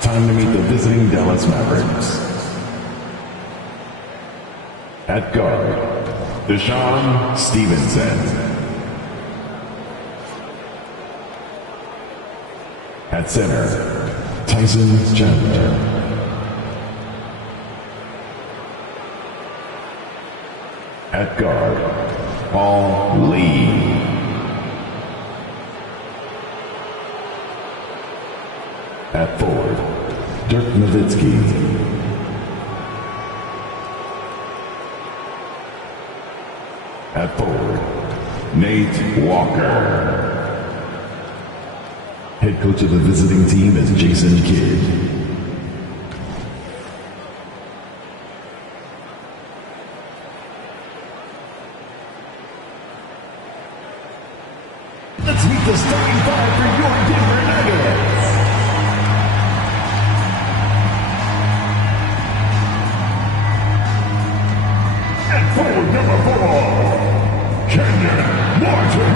Time to meet the visiting Dallas Mavericks. At guard, Deshaun Stevenson. At center, Tyson Chandler. At guard, Paul Lee. At forward, Dirk Nowitzki. At forward, Nate Walker. Head coach of the visiting team is Jason Kidd. Let's meet the starting five for your Denver Nuggets. At forward, number 4, Kenyon Martin.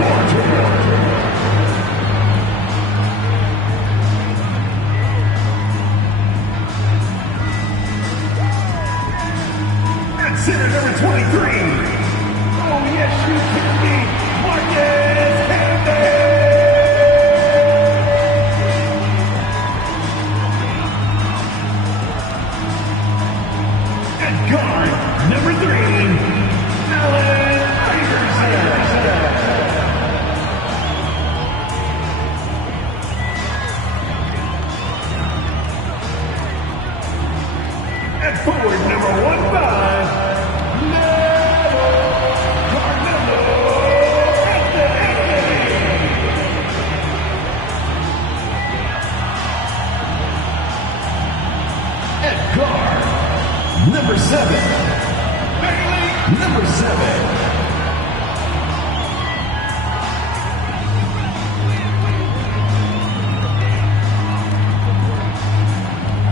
At center, number 23. Oh, yes, you can be Marcus Camden. At guard, number 3, Allen Iverson. At forward, number 15, Number 7, Bailey. Number 7.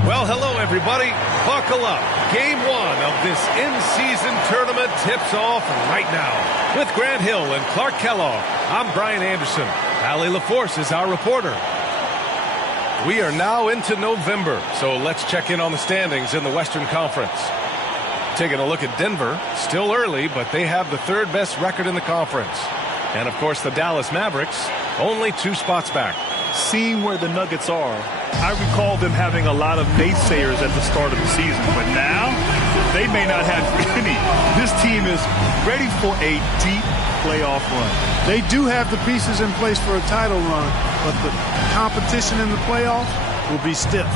Well, hello, everybody. Buckle up. Game 1 of this in-season tournament tips off right now. With Grant Hill and Clark Kellogg, I'm Brian Anderson. Allie LaForce is our reporter. We are now into November, so let's check in on the standings in the Western Conference. Taking a look at Denver, still early, but they have the 3rd best record in the conference. And, of course, the Dallas Mavericks, only 2 spots back. Seeing where the Nuggets are, I recall them having a lot of naysayers at the start of the season, but now they may not have any. This team is ready for a deep playoff run. They do have the pieces in place for a title run, but the competition in the playoffs will be stiff.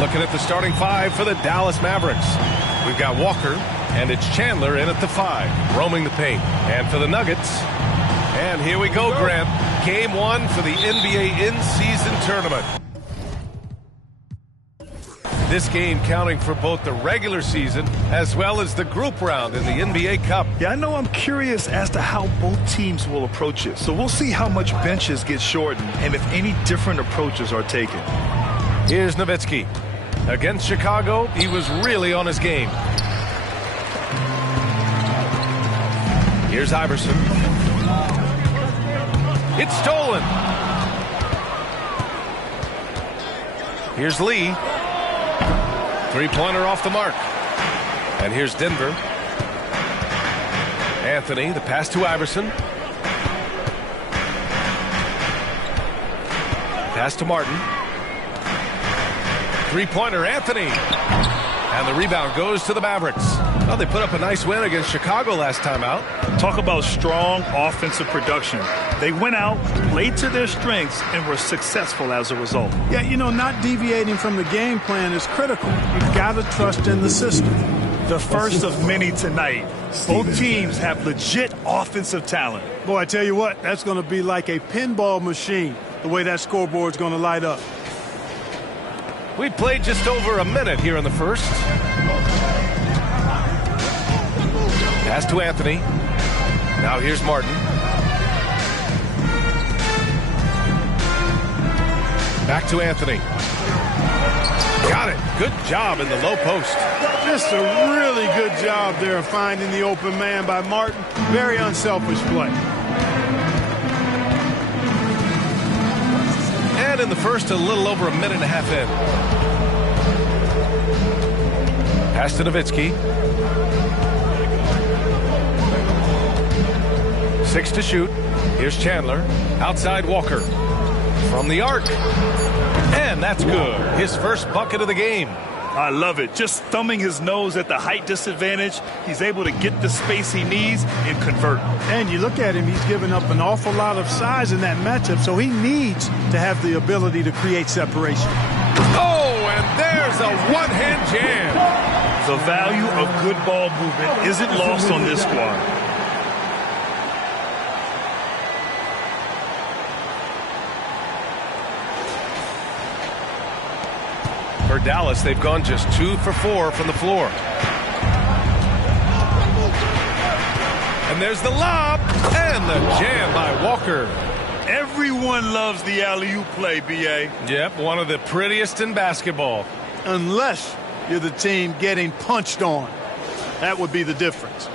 Looking at the starting 5 for the Dallas Mavericks. We've got Walker, and it's Chandler in at the 5, roaming the paint. And for the Nuggets, and here we go, Grant. Game 1 for the NBA in-season tournament. This game counting for both the regular season as well as the group round in the NBA Cup. Yeah, I know I'm curious as to how both teams will approach it. So we'll see how much benches get shortened and if any different approaches are taken. Here's Nowitzki. Against Chicago, he was really on his game. Here's Iverson. It's stolen. Here's Lee. 3-pointer off the mark. And here's Denver. Anthony, the pass to Iverson. Pass to Martin. 3-pointer, Anthony. And the rebound goes to the Mavericks. Well, they put up a nice win against Chicago last time out. Talk about strong offensive production. They went out, played to their strengths, and were successful as a result. Yeah, you know, not deviating from the game plan is critical. You've got to trust in the system. The first of many tonight. Both teams have legit offensive talent. Boy, I tell you what, that's going to be like a pinball machine, the way that scoreboard's going to light up. We played just over a minute here in the first. Pass to Anthony. Now here's Martin. Back to Anthony. Got it. Good job in the low post. Just a really good job there finding the open man by Martin. Very unselfish play. And One in the first, a little over a minute and a half in. Pass to Nowitzki. 6 to shoot. Here's Chandler. Outside Walker. From the arc. And that's good. His first bucket of the game. I love it. Just thumbing his nose at the height disadvantage. He's able to get the space he needs and convert. And you look at him, he's given up an awful lot of size in that matchup, so he needs to have the ability to create separation. Oh, and there's a one-hand jam. The value of good ball movement isn't lost on this squad. For Dallas, they've gone just 2 for 4 from the floor. And there's the lob and the jam by Walker. Everyone loves the alley-oop play, B.A. Yep, one of the prettiest in basketball. Unless you're the team getting punched on. That would be the difference.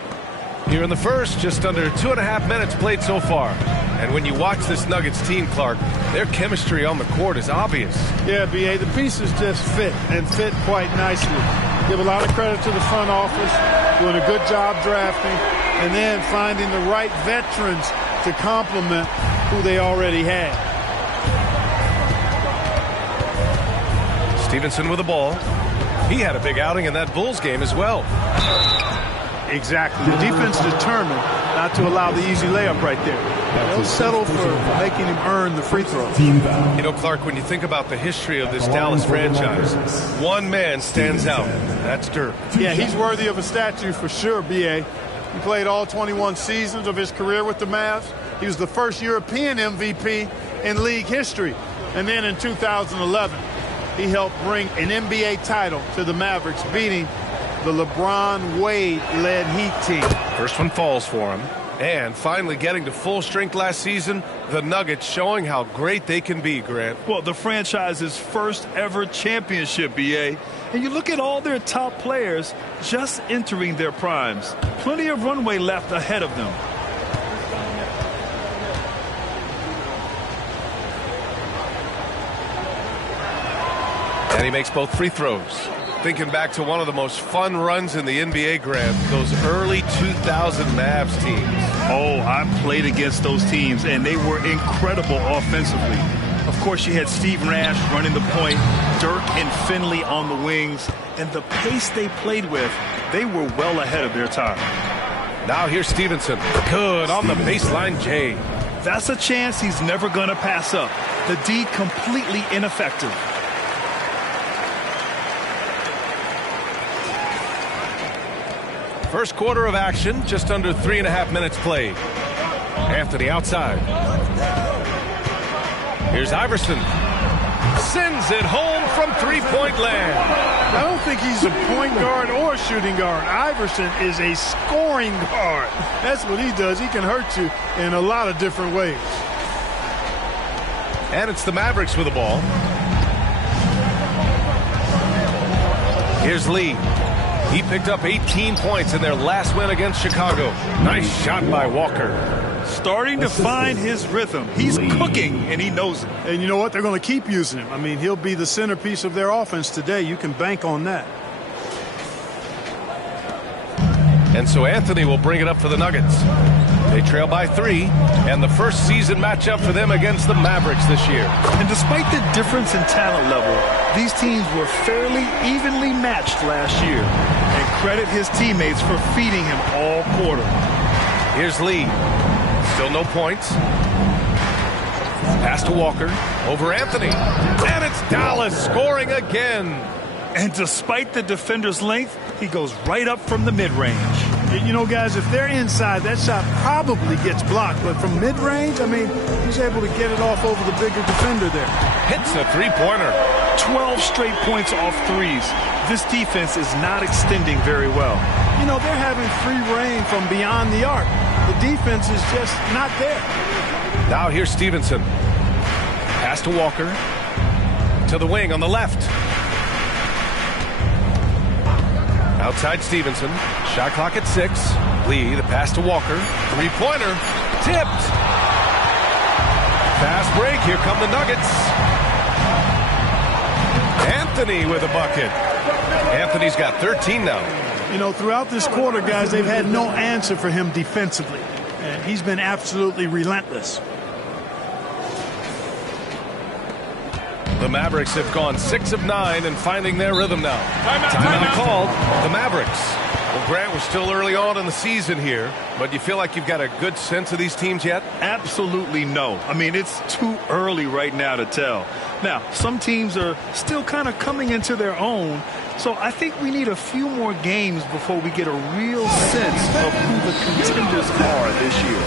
Here in the first, just under 2.5 minutes played so far. And when you watch this Nuggets team, Clark, their chemistry on the court is obvious. Yeah, B.A., the pieces just fit, and fit quite nicely. Give a lot of credit to the front office, doing a good job drafting, and then finding the right veterans to complement who they already had. Stevenson with the ball. He had a big outing in that Bulls game as well. Exactly. The defense determined not to allow the easy layup right there. They'll settle for making him earn the free throw. You know, Clark, when you think about the history of this Dallas franchise, one man stands out. That's Dirk. Yeah, he's worthy of a statue for sure, B.A. He played all 21 seasons of his career with the Mavs. He was the first European MVP in league history. And then in 2011, he helped bring an NBA title to the Mavericks, beating the LeBron Wade-led Heat team. First one falls for him. And finally getting to full strength last season, the Nuggets showing how great they can be, Grant. Well, the franchise's first ever championship, B.A. And you look at all their top players just entering their primes. Plenty of runway left ahead of them. And he makes both free throws. Thinking back to one of the most fun runs in the NBA, Grant, those early 2000 Mavs teams. Oh, I played against those teams, and they were incredible offensively. Of course, you had Steve Nash running the point, Dirk and Finley on the wings, and the pace they played with, they were well ahead of their time. Now here's Stevenson. Good on the baseline, Jay. That's a chance he's never going to pass up. The D completely ineffective. First quarter of action, just under 3.5 minutes played. Anthony outside. Here's Iverson. Sends it home from three-point land. I don't think he's a point guard or a shooting guard. Iverson is a scoring guard. That's what he does. He can hurt you in a lot of different ways. And it's the Mavericks with the ball. Here's Lee. He picked up 18 points in their last win against Chicago. Nice shot by Walker. Starting to find his rhythm. He's cooking, and he knows it. And you know what? They're going to keep using him. I mean, he'll be the centerpiece of their offense today. You can bank on that. And so Anthony will bring it up for the Nuggets. They trail by 3, and the first season matchup for them against the Mavericks this year. And despite the difference in talent level, these teams were fairly evenly matched last year. And credit his teammates for feeding him all quarter. Here's Lee. Still no points. Pass to Walker. Over Anthony. And it's Dallas scoring again. And despite the defender's length, he goes right up from the mid-range. You know, guys, if they're inside, that shot probably gets blocked. But from mid-range, I mean, he's able to get it off over the bigger defender there. Hits a three-pointer. 12 straight points off threes. This defense is not extending very well. You know, they're having free reign from beyond the arc. The defense is just not there. Now here's Stevenson. Pass to Walker. To the wing on the left. Outside Stevenson. Shot clock at 6. Lee, the pass to Walker. Three-pointer. Tipped. Fast break. Here come the Nuggets. Anthony with a bucket. Anthony's got 13 now. You know, throughout this quarter, guys, they've had no answer for him defensively. And he's been absolutely relentless. The Mavericks have gone 6 of 9 and finding their rhythm now. Timeout called. The Mavericks. Well, Grant, we're still early on in the season here, but you feel like you've got a good sense of these teams yet? Absolutely no. I mean, it's too early right now to tell. Now, some teams are still kind of coming into their own, so I think we need a few more games before we get a real sense of who the contenders are this year.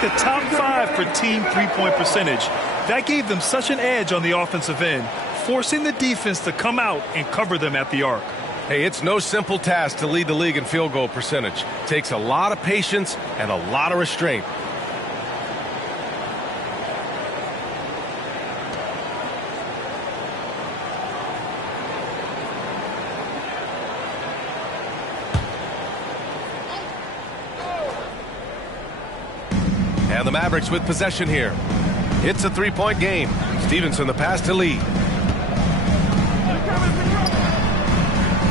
The top 5 for team three-point percentage. That gave them such an edge on the offensive end, forcing the defense to come out and cover them at the arc. Hey, it's no simple task to lead the league in field goal percentage. It takes a lot of patience and a lot of restraint. And the Mavericks with possession here. It's a three-point game. Stevenson the pass to Lee.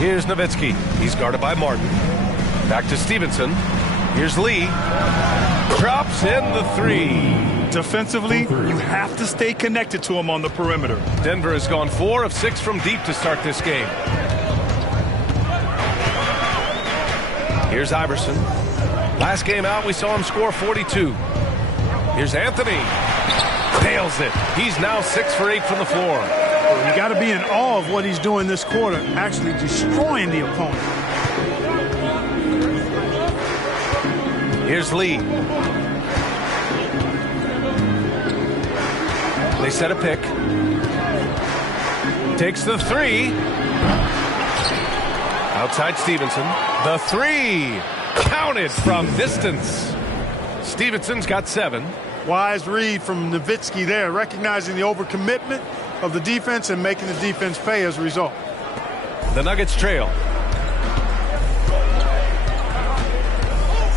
Here's Nowitzki. He's guarded by Martin. Back to Stevenson. Here's Lee. Drops in the three. Defensively, you have to stay connected to him on the perimeter. Denver has gone 4 of 6 from deep to start this game. Here's Iverson. Last game out, we saw him score 42. Here's Anthony. Nails it. He's now 6 for 8 from the floor. You got to be in awe of what he's doing this quarter, actually destroying the opponent. Here's Lee. They set a pick. Takes the three. Outside Stevenson. The three. Counted from distance. Stevenson's got 7. Wise read from Nowitzki there, recognizing the overcommitment of the defense and making the defense pay as a result. The Nuggets trail.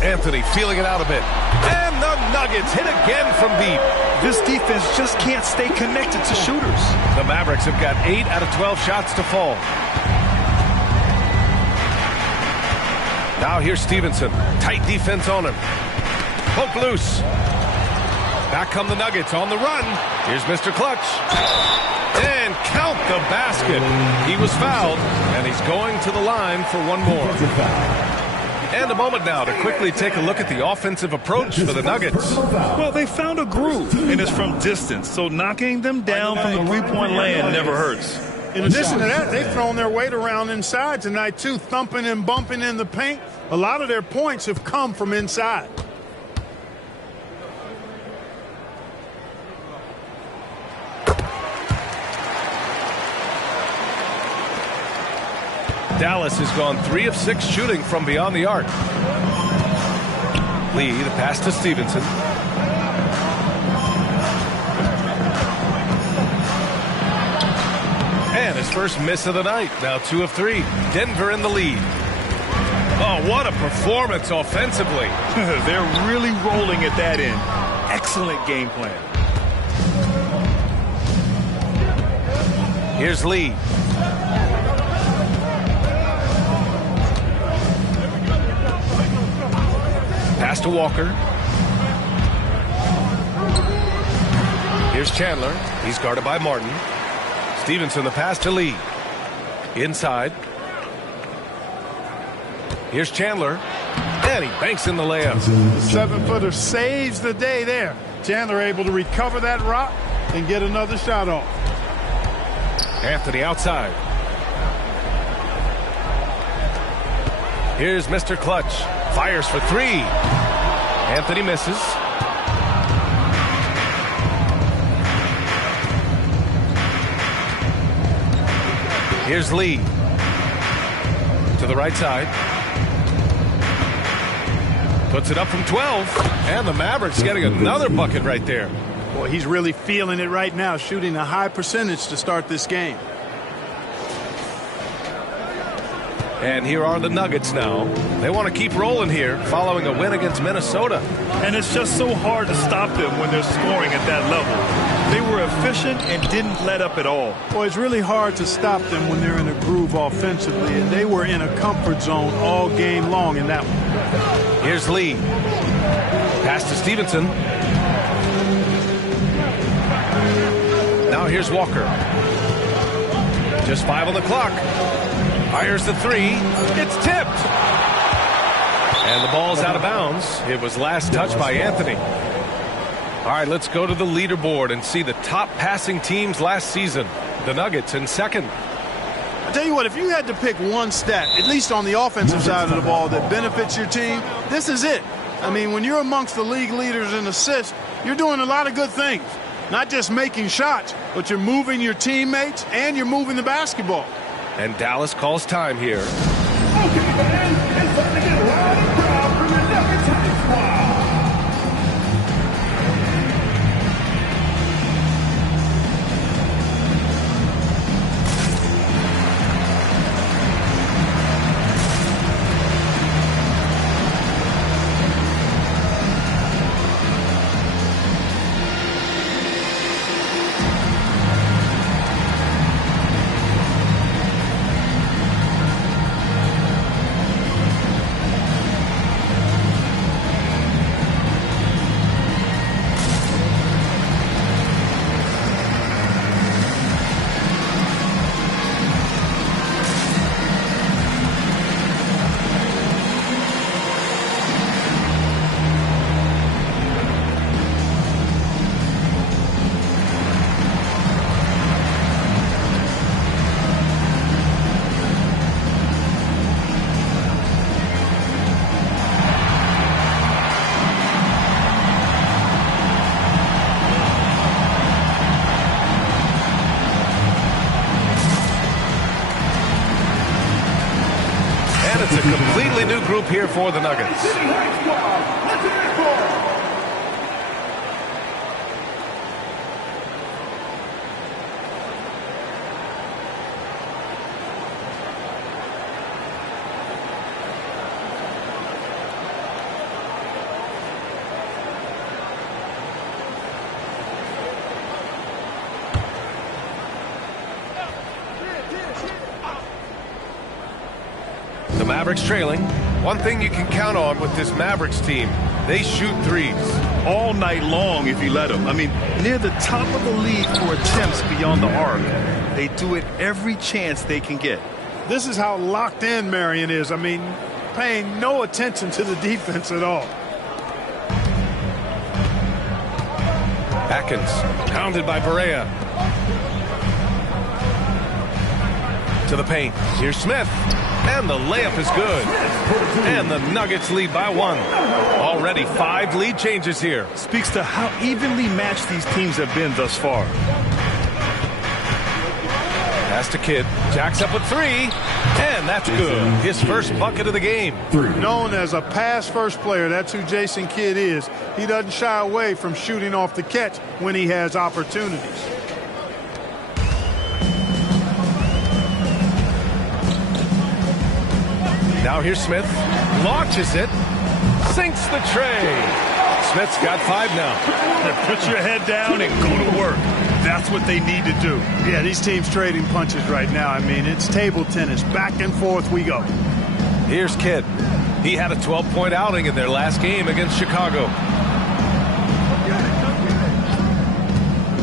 Anthony feeling it out a bit. And the Nuggets hit again from deep. This defense just can't stay connected to shooters. The Mavericks have got 8 out of 12 shots to fall. Now here's Stevenson. Tight defense on him. Poke loose. Back come the Nuggets on the run. Here's Mr. Clutch. And count the basket. He was fouled, and he's going to the line for one more. And a moment now to quickly take a look at the offensive approach for the Nuggets. Well, they found a groove, and it's from distance, so knocking them down from the three-point land never hurts. In addition to that, they've thrown their weight around inside tonight, too, thumping and bumping in the paint. A lot of their points have come from inside. Dallas has gone 3 of 6 shooting from beyond the arc. Lee, the pass to Stevenson. And his first miss of the night. Now 2 of 3. Denver in the lead. Oh, what a performance offensively. They're really rolling at that end. Excellent game plan. Here's Lee. Pass to Walker. Here's Chandler. He's guarded by Martin. Stevenson, the pass to Lee. Inside. Here's Chandler. And he banks in the layup. The 7-footer saves the day there. Chandler able to recover that rock and get another shot off. Anthony outside. Here's Mr. Clutch. Fires for three. Anthony misses. Here's Lee. To the right side. Puts it up from 12. And the Mavericks getting another bucket right there. Boy, he's really feeling it right now, shooting a high percentage to start this game. And here are the Nuggets now. They want to keep rolling here following a win against Minnesota. And it's just so hard to stop them when they're scoring at that level. They were efficient and didn't let up at all. Boy, it's really hard to stop them when they're in a groove offensively, and they were in a comfort zone all game long in that one. Here's Lee. Pass to Stevenson. Now here's Walker. Just 5 on the clock. Fires the three. It's tipped. And the ball's out of bounds. It was last touched by Anthony. All right, let's go to the leaderboard and see the top passing teams last season. The Nuggets in second. I tell you what, if you had to pick one stat, at least on the offensive side of the ball, that benefits your team, this is it. I mean, when you're amongst the league leaders in assists, you're doing a lot of good things. Not just making shots, but you're moving your teammates and you're moving the basketball. And Dallas calls time here. Okay, man, it's time to get loud and proud from the Nuggets High Squad. It's a completely new group here for the Nuggets. The Mavericks trailing. One thing you can count on with this Mavericks team, they shoot threes. All night long if you let them. I mean, near the top of the league for attempts beyond the arc. They do it every chance they can get. This is how locked in Marion is. I mean, paying no attention to the defense at all. Atkins, pounded by Barea. To the paint. Here's Smith. And the layup is good. And the Nuggets lead by 1. Already 5 lead changes here. Speaks to how evenly matched these teams have been thus far. Pass to Kidd. Jacks up with 3. And that's good. His first bucket of the game. Known as a pass-first player, that's who Jason Kidd is. He doesn't shy away from shooting off the catch when he has opportunities. Now here's Smith. Launches it. Sinks the tray. Smith's got 5 now. Put your head down and go to work. That's what they need to do. Yeah, these teams trading punches right now. I mean, it's table tennis. Back and forth we go. Here's Kidd. He had a 12-point outing in their last game against Chicago.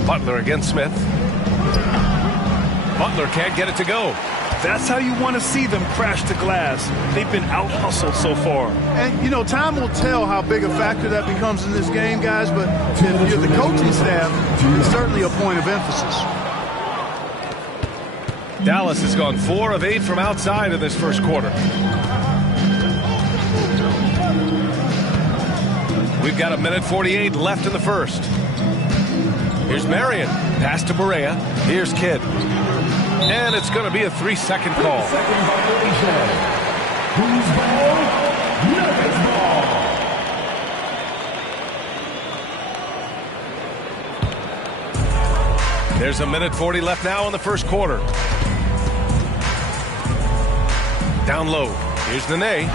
Butler against Smith. Butler can't get it to go. That's how you want to see them crash the glass. They've been out-hustled so far. And, you know, time will tell how big a factor that becomes in this game, guys, but if you're the coaching staff, it's certainly a point of emphasis. Dallas has gone 4 of 8 from outside in this first quarter. We've got 1:48 left in the first. Here's Marion. Pass to Barea. Here's Kidd. And it's going to be a 3-second call. Second violation. Who's ball? Nuggets ball. There's 1:40 left now in the first quarter. Down low. Here's Nene.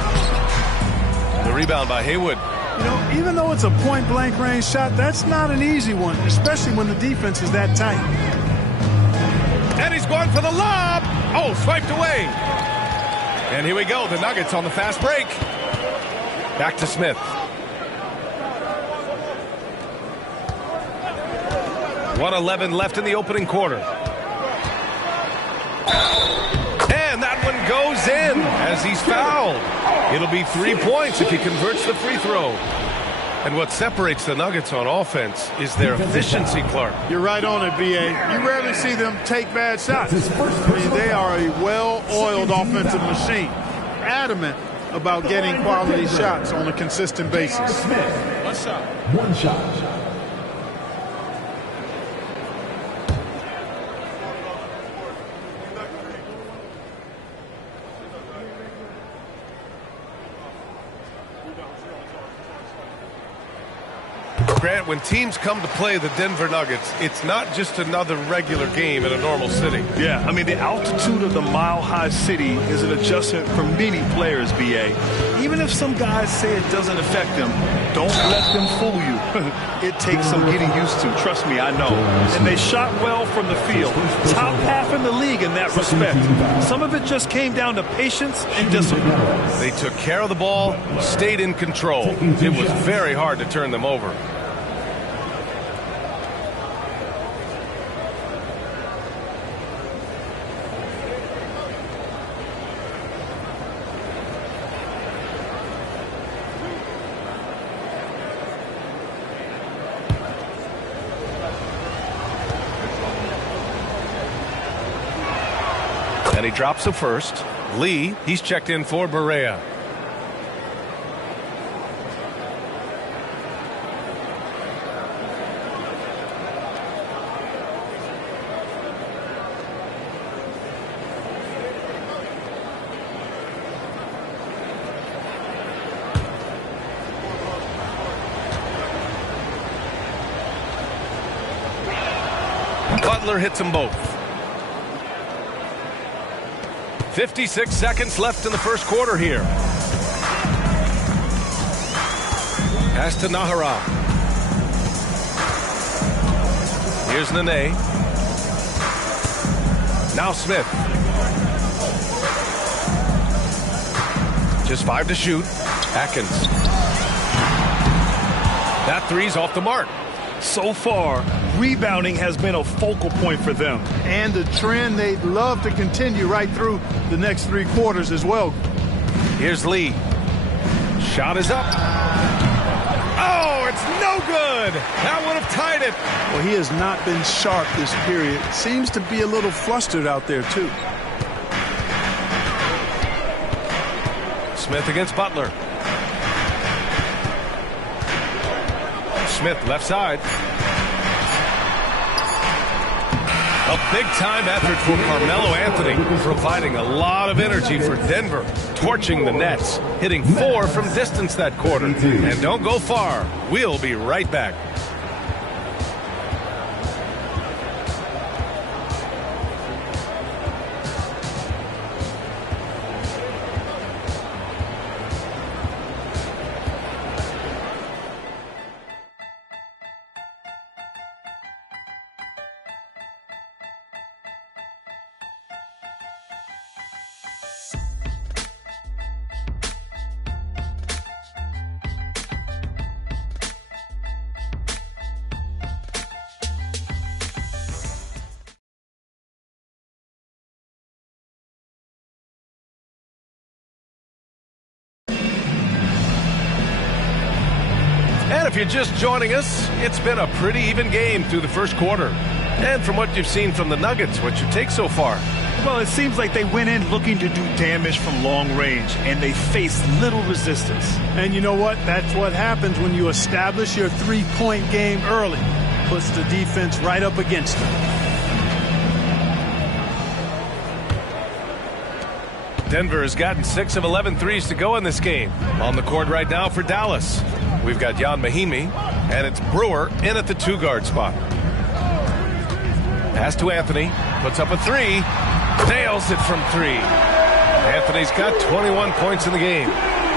The rebound by Haywood. You know, even though it's a point-blank range shot, that's not an easy one, especially when the defense is that tight. And he's going for the lob. Oh, swiped away. And here we go. The Nuggets on the fast break. Back to Smith. .111 left in the opening quarter. And that one goes in as he's fouled. It'll be 3 points if he converts the free throw. And what separates the Nuggets on offense is their efficiency, Clark. You're right on it, B.A. You rarely see them take bad shots. I mean, they are a well-oiled offensive machine, adamant about getting quality shots on a consistent basis. One shot. Grant, when teams come to play the Denver Nuggets, it's not just another regular game in a normal city. Yeah, I mean, the altitude of the mile-high city is an adjustment for many players, B.A. Even if some guys say it doesn't affect them, don't let them fool you. It takes some getting used to. Trust me, I know. And they shot well from the field. Top half in the league in that respect. Some of it just came down to patience and discipline. They took care of the ball, stayed in control. It was very hard to turn them over. And he drops the first. Lee, he's checked in for Barea. Butler hits them both. 56 seconds left in the first quarter here. Pass to Nahara. Here's Nene. Now Smith. Just 5 to shoot. Atkins. That three's off the mark. So far, rebounding has been a focal point for them. And a trend they'd love to continue right through the next 3 quarters as well. Here's Lee. Shot is up. Oh, it's no good. That would have tied it. Well, he has not been sharp this period. Seems to be a little flustered out there, too. Smith against Butler. Smith left side. A big-time effort for Carmelo Anthony, providing a lot of energy for Denver, torching the Nets, hitting 4 from distance that quarter. And don't go far. We'll be right back. you're just joining us, it's been a pretty even game through the first quarter. And from what you've seen from the Nuggets, what's your take so far? Well, it seems like they went in looking to do damage from long range, and they faced little resistance. And you know what? That's what happens when you establish your three-point game early. Puts the defense right up against them. Denver has gotten 6 of 11 threes to go in this game. On the court right now for Dallas, we've got Jan Mahimi, and it's Brewer in at the 2-guard spot. Pass to Anthony, puts up a 3, nails it from 3. Anthony's got 21 points in the game.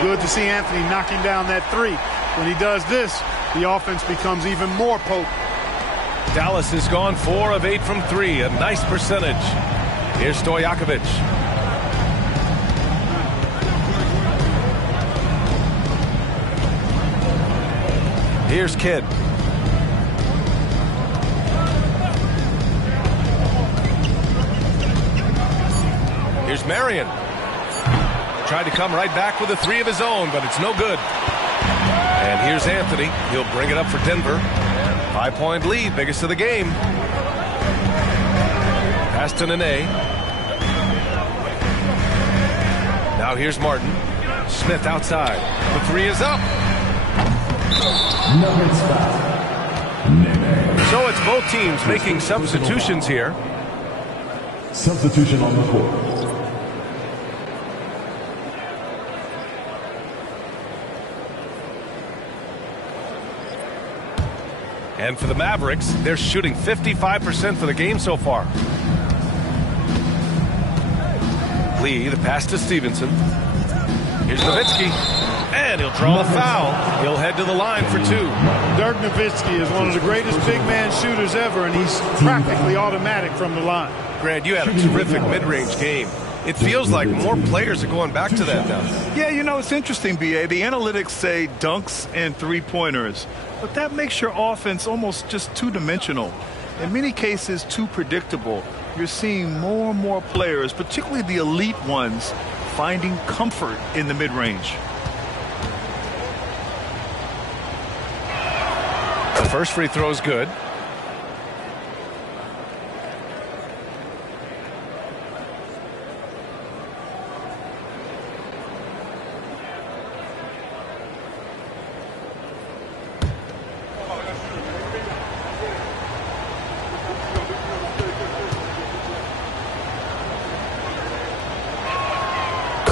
Good to see Anthony knocking down that 3. When he does this, the offense becomes even more potent. Dallas has gone 4 of 8 from 3, a nice percentage. Here's Stojakovic. Here's Kidd. Here's Marion. Tried to come right back with a 3 of his own, but it's no good. And here's Anthony. He'll bring it up for Denver. 5-point lead, biggest of the game. Pass to Nene. Now here's Martin. Smith outside. The 3 is up. So it's both teams making substitutions here. Substitution on the court. And for the Mavericks, they're shooting 55% for the game so far. Lee, the pass to Stevenson. Here's Nowitzki. And he'll draw the foul. He'll head to the line for 2. Dirk Nowitzki is one of the greatest big man shooters ever, and he's practically automatic from the line. Grant, you had a terrific mid-range game. It feels like more players are going back to that now. Yeah, you know, it's interesting, B.A. The analytics say dunks and three-pointers, but that makes your offense almost just two-dimensional. In many cases, too predictable. You're seeing more and more players, particularly the elite ones, finding comfort in the mid-range. The first free throw is good.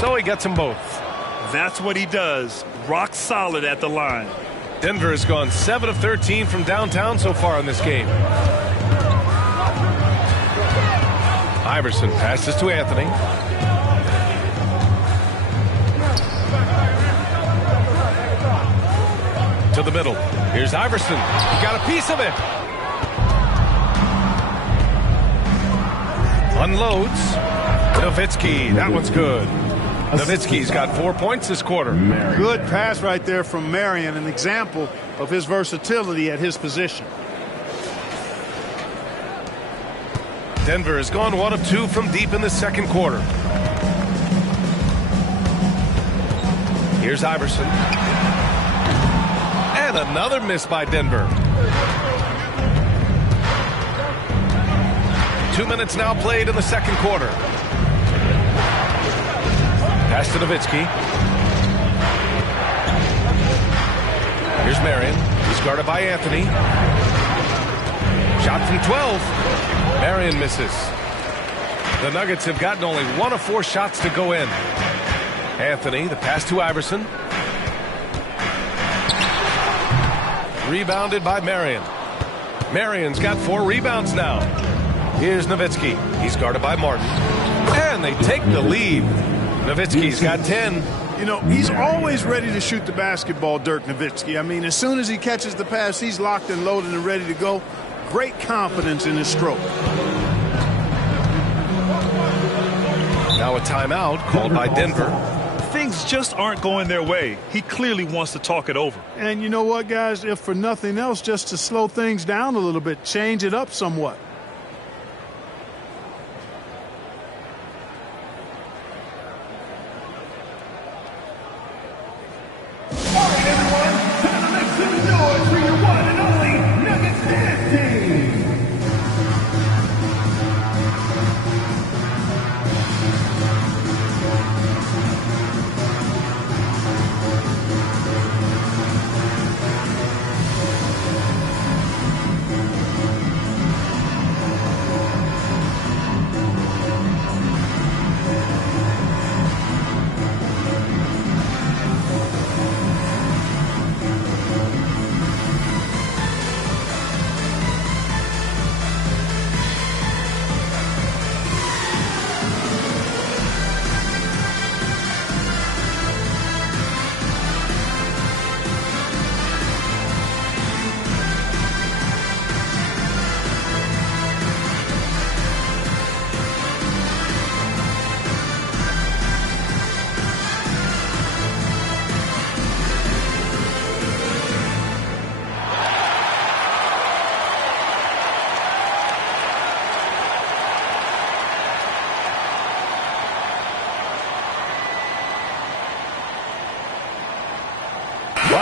So he gets them both. That's what he does. Rock solid at the line. Denver has gone 7 of 13 from downtown so far in this game. Iverson passes to Anthony. To the middle. Here's Iverson. He got a piece of it. Unloads. Nowitzki. That one's good. Nowitzki's got 4 points this quarter. Good pass right there from Marion, an example of his versatility at his position. Denver has gone 1 of 2 from deep in the second quarter. Here's Iverson. And another miss by Denver. 2 minutes now played in the second quarter. Pass to Nowitzki. Here's Marion. He's guarded by Anthony. Shot from 12. Marion misses. The Nuggets have gotten only 1 of 4 shots to go in. Anthony, the pass to Iverson. Rebounded by Marion. Marion's got 4 rebounds now. Here's Nowitzki. He's guarded by Martin. And they take the lead. Nowitzki's got 10. You know, he's always ready to shoot the basketball, Dirk Nowitzki. I mean, as soon as he catches the pass, he's locked and loaded and ready to go. Great confidence in his stroke. Now a timeout called by Denver. Things just aren't going their way. He clearly wants to talk it over. And you know what, guys? If for nothing else, just to slow things down a little bit, change it up somewhat. All right, everyone, time to make some noise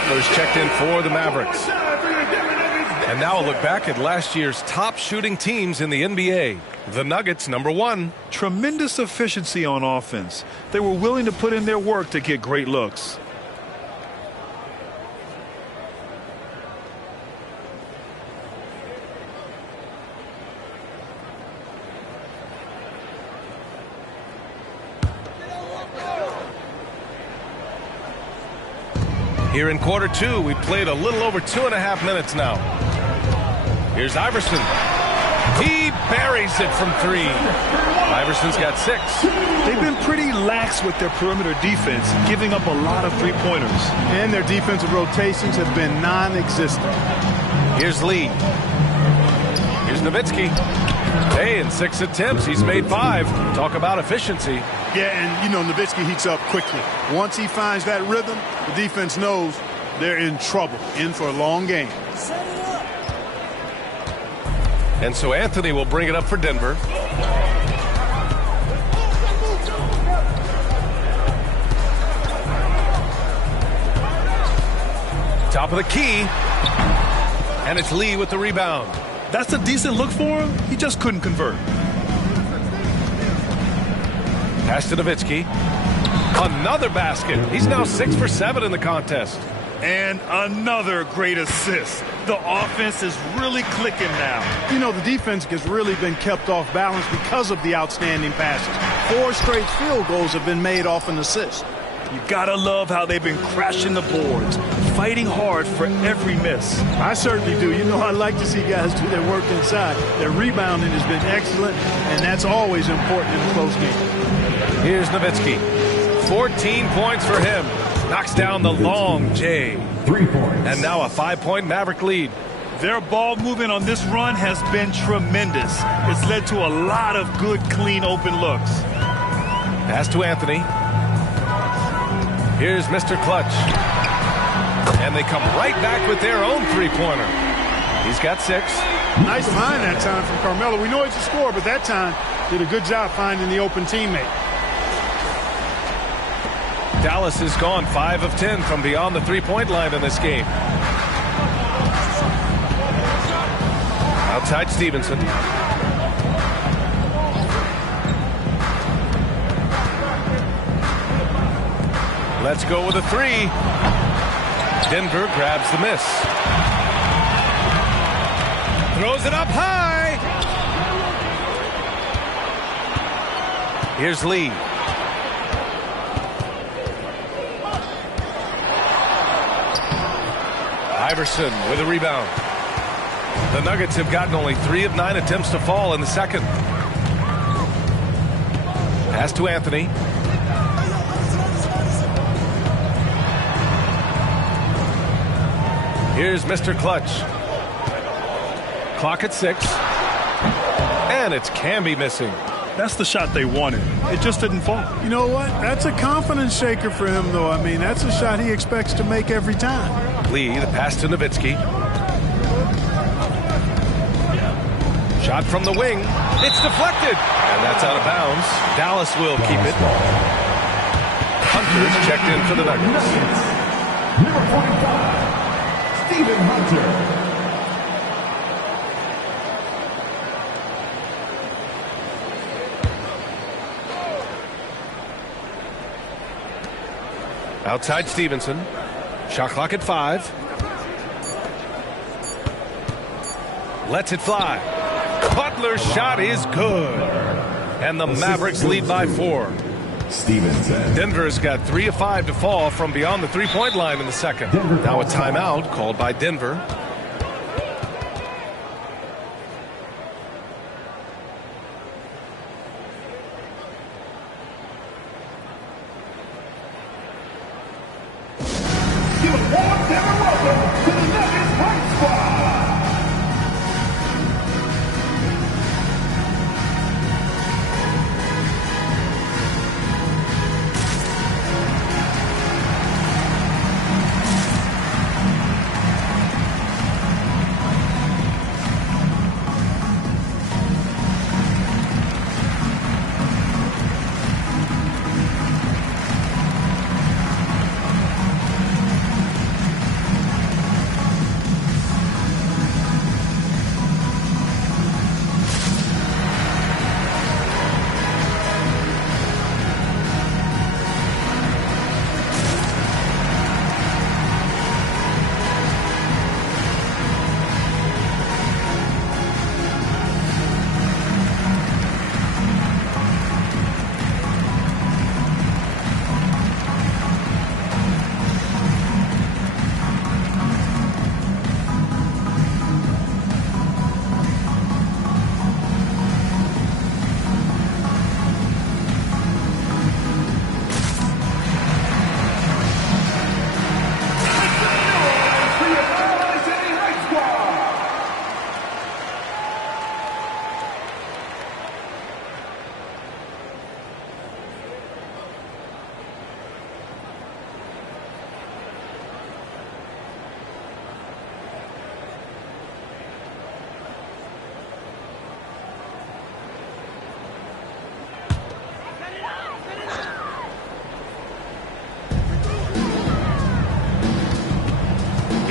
Butler's checked in for the Mavericks. And now a look back at last year's top shooting teams in the NBA. The Nuggets, number 1. Tremendous efficiency on offense. They were willing to put in their work to get great looks. Here in quarter 2, we played a little over 2.5 minutes now. Here's Iverson. He buries it from 3. Iverson's got 6. They've been pretty lax with their perimeter defense, giving up a lot of three-pointers. And their defensive rotations have been non-existent. Here's Lee. Here's Nowitzki. Hey, in 6 attempts, he's made 5. Talk about efficiency. Yeah, and, you know, Nowitzki heats up quickly. Once he finds that rhythm, the defense knows they're in trouble, in for a long game. And so Anthony will bring it up for Denver. Top of the key. And it's Lee with the rebound. That's a decent look for him. He just couldn't convert. Pass to Nowitzki. Another basket. He's now 6 for 7 in the contest. And another great assist. The offense is really clicking now. You know, the defense has really been kept off balance because of the outstanding passes. 4 straight field goals have been made off an assist. You gotta love how they've been crashing the boards, fighting hard for every miss. I certainly do. You know, I like to see guys do their work inside. Their rebounding has been excellent, and that's always important in a close game. Here's Nowitzki. 14 points for him. Knocks down the long J. 3 points. And now a 5-point Maverick lead. Their ball movement on this run has been tremendous. It's led to a lot of good, clean, open looks. Pass to Anthony. Here's Mr. Clutch. And they come right back with their own three-pointer. He's got 6. Nice find that time from Carmelo. We know he's a scorer, but that time did a good job finding the open teammate. Dallas has gone 5 of 10 from beyond the three-point line in this game. Outside Stevenson. Let's go with a 3. Denver grabs the miss. Throws it up high. Here's Lee. Iverson with a rebound. The Nuggets have gotten only 3 of 9 attempts to fall in the second. Pass to Anthony. Here's Mr. Clutch. Clock at 6. And it's Camby missing. That's the shot they wanted. It just didn't fall. You know what? That's a confidence shaker for him, though. I mean, that's a shot he expects to make every time. Lee, the pass to Nowitzki. Shot from the wing. It's deflected. And that's out of bounds. Dallas will keep it. Hunter's checked in for the Nuggets. Number 45, Stephen Hunter. Outside Stevenson. Shot clock at 5. Lets it fly. Butler's shot is good. And the Mavericks lead by 4. Stevenson. Denver's got 3 of 5 to fall from beyond the three-point line in the second. Now a timeout called by Denver. Give a warm Denver welcome to the Nuggets Fight Squad.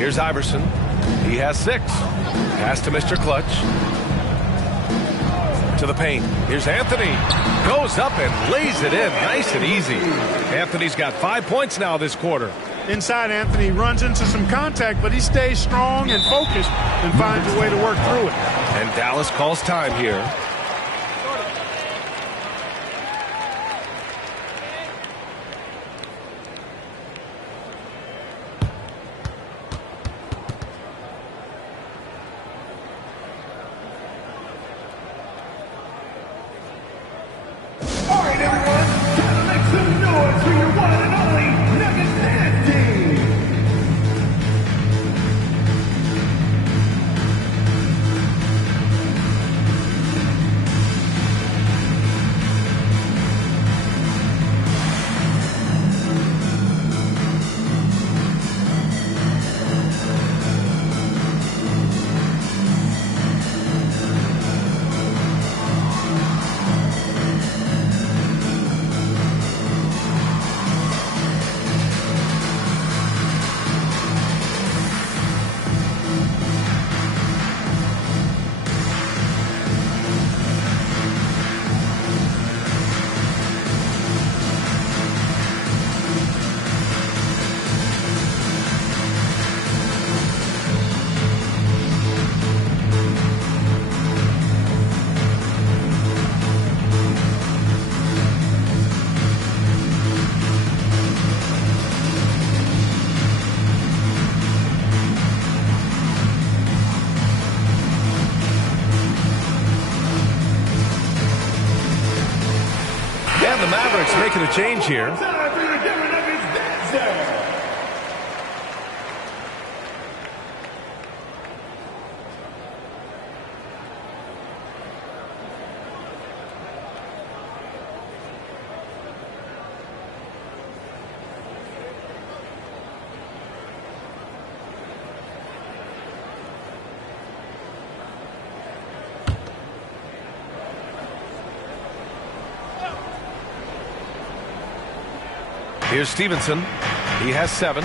Here's Iverson. He has 6. Pass to Mr. Clutch. To the paint. Here's Anthony. Goes up and lays it in. Nice and easy. Anthony's got 5 points now this quarter. Inside, Anthony runs into some contact, but he stays strong and focused and finds a way to work through it. And Dallas calls time here. All right, everyone, time to make some noise for your one and only Nuggets Dance Team. And the Mavericks making a change here. Time for your Denver Nuggets dancer. Here's Stevenson. He has 7.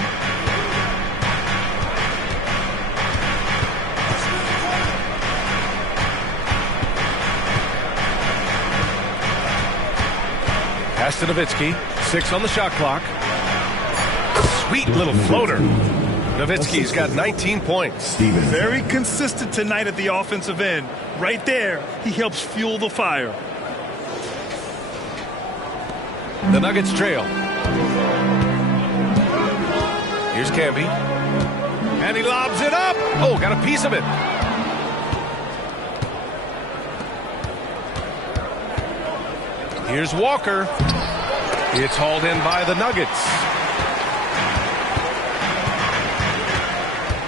Pass to Nowitzki. 6 on the shot clock. Sweet little floater. Nowitzki's got 19 points. Very consistent tonight at the offensive end. Right there, he helps fuel the fire. The Nuggets trail. Here's Camby. And he lobs it up. Oh, got a piece of it. Here's Walker. It's hauled in by the Nuggets.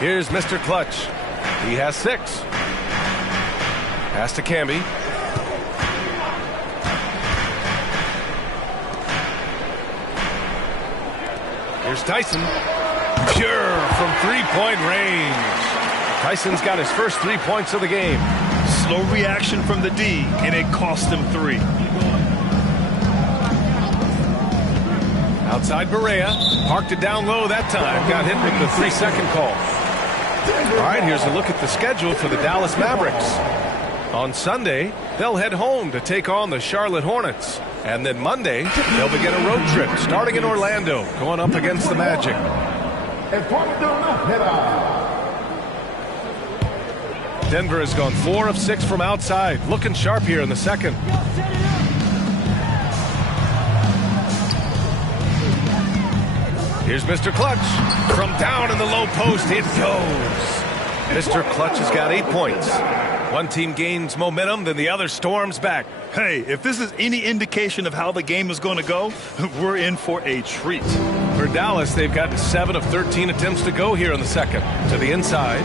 Here's Mr. Clutch. He has 6. Pass to Camby. Here's Tyson. Pure from three-point range. Tyson's got his first 3 points of the game. Slow reaction from the D, and it cost him 3. Outside Barea. Parked it down low that time. Got hit with the 3-second call. All right, here's a look at the schedule for the Dallas Mavericks. On Sunday, they'll head home to take on the Charlotte Hornets. And then Monday, they'll begin a road trip starting in Orlando, going up against the Magic. Denver has gone 4 of 6 from outside, looking sharp here in the second. Here's Mr. Clutch. From down in the low post, it goes. Mr. Clutch has got 8 points. One team gains momentum, then the other storms back. Hey, if this is any indication of how the game is going to go, we're in for a treat. For Dallas, they've gotten 7 of 13 attempts to go here in the second. To the inside.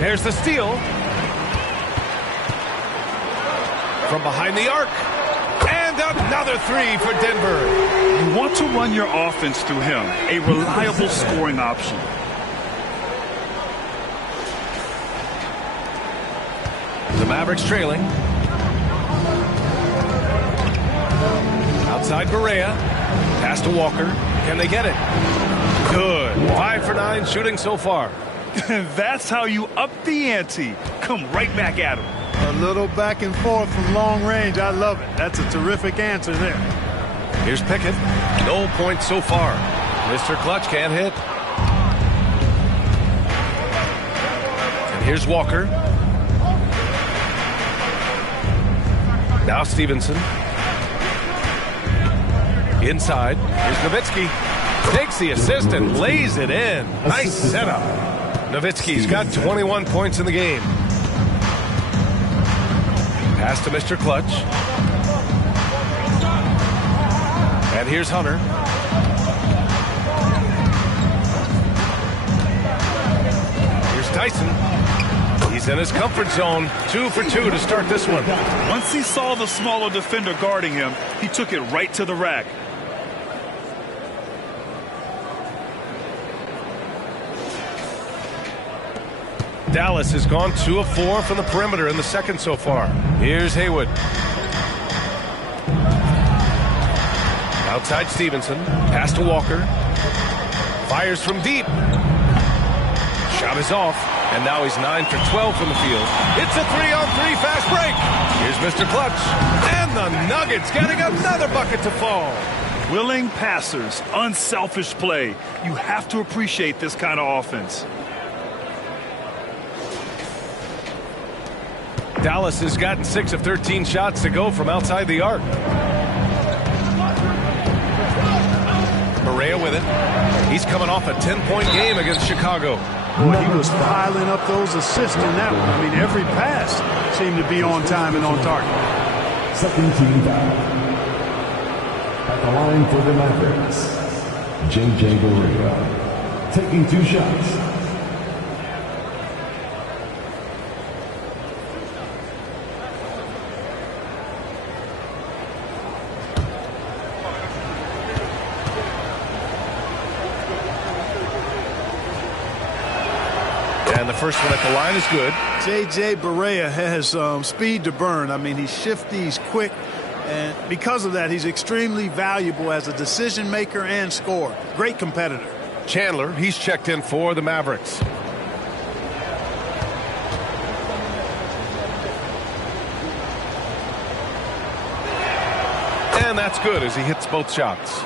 There's the steal. From behind the arc. And another 3 for Denver. You want to run your offense through him, a reliable scoring option. The Mavericks trailing. Outside Barea. Pass to Walker. Can they get it? Good. 5 for 9 shooting so far. That's how you up the ante. Come right back at him. A little back and forth from long range. I love it. That's a terrific answer there. Here's Pickett. No points so far. Mr. Clutch can't hit. And here's Walker. Now Stevenson. Inside. Here's Nowitzki. Takes the assist and lays it in. Nice setup. Nowitzki's got 21 points in the game. Pass to Mr. Clutch. And here's Hunter. Here's Tyson. He's in his comfort zone. 2 for 2 to start this one. Once he saw the smaller defender guarding him, he took it right to the rack. Dallas has gone 2 of 4 from the perimeter in the second so far. Here's Haywood. Outside Stevenson. Pass to Walker. Fires from deep. Shot is off. And now he's 9 for 12 from the field. It's a 3-on-3 fast break. Here's Mr. Clutch. And the Nuggets getting another bucket to fall. Willing passers, unselfish play. You have to appreciate this kind of offense. Dallas has gotten 6 of 13 shots to go from outside the arc. Barea with it. He's coming off a 10-point game against Chicago. Boy, he was piling up those assists in that one. I mean, every pass seemed to be on time and on target. Second team foul. At the line for the Mavericks, J.J. Barea, taking 2 shots. And the first one at the line is good. J.J. Barea has speed to burn. I mean, he's shifty, he's quick, and because of that, he's extremely valuable as a decision maker and scorer. Great competitor. Chandler, he's checked in for the Mavericks. And that's good as he hits both shots.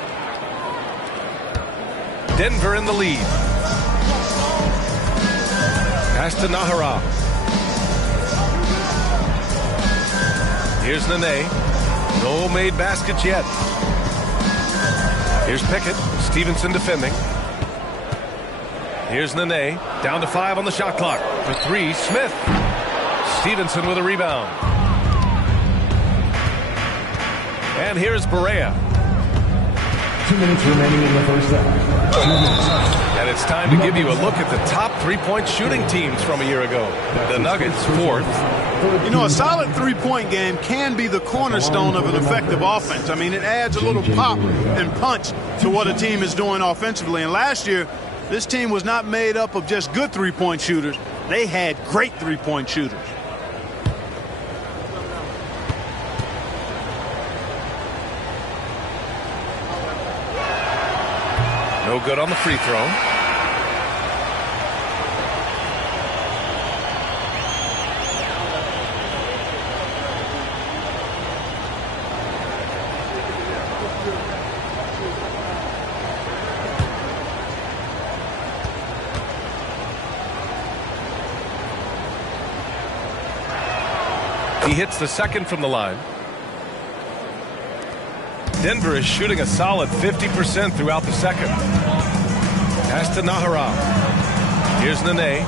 Denver in the lead. Pass to Nahara. Here's Nene. No made baskets yet. Here's Pickett. Stevenson defending. Here's Nene. Down to 5 on the shot clock. For 3, Smith. Stevenson with a rebound. And here's Barea. 2 minutes remaining in the first half. 2 minutes. And it's time to give you a look at the top 3-point shooting teams from a year ago. The Nuggets, 4th. You know, a solid three-point game can be the cornerstone of an effective offense. I mean, it adds a little pop and punch to what a team is doing offensively. And last year, this team was not made up of just good three-point shooters. They had great three-point shooters. No good on the free throw. He hits the second from the line. Denver is shooting a solid 50% throughout the second. Pass to Nahara. Here's Nene.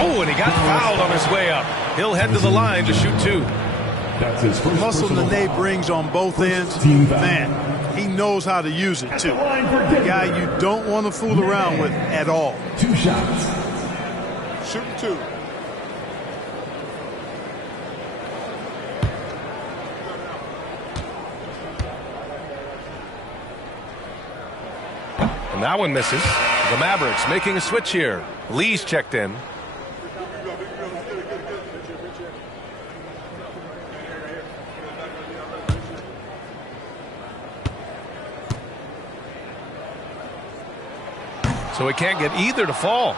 Oh, and he got fouled on his way up. He'll head to the line to shoot 2. That's his first Muscle Nene brings on both ends. Man, he knows how to use it, too. A guy you don't want to fool around with at all. 2 shots. Shoot 2. And that one misses. The Mavericks making a switch here. Lee's checked in. so he can't get either to fall.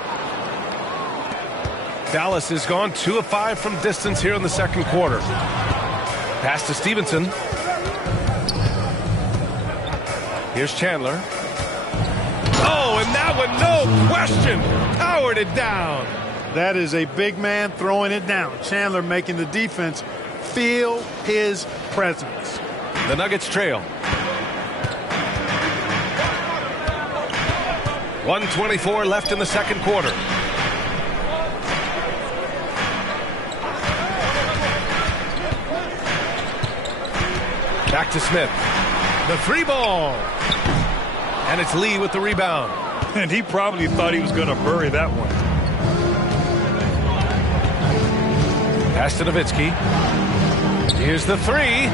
Dallas has gone 2 of 5 from distance here in the second quarter. Pass to Stevenson. Here's Chandler. Oh, and that one, no question, powered it down. That is a big man throwing it down. Chandler making the defense feel his presence. The Nuggets trail. 1:24 left in the second quarter. Back to Smith. The 3 ball. And it's Lee with the rebound. And he probably thought he was going to bury that one. Pass to Nowitzki. Here's the 3.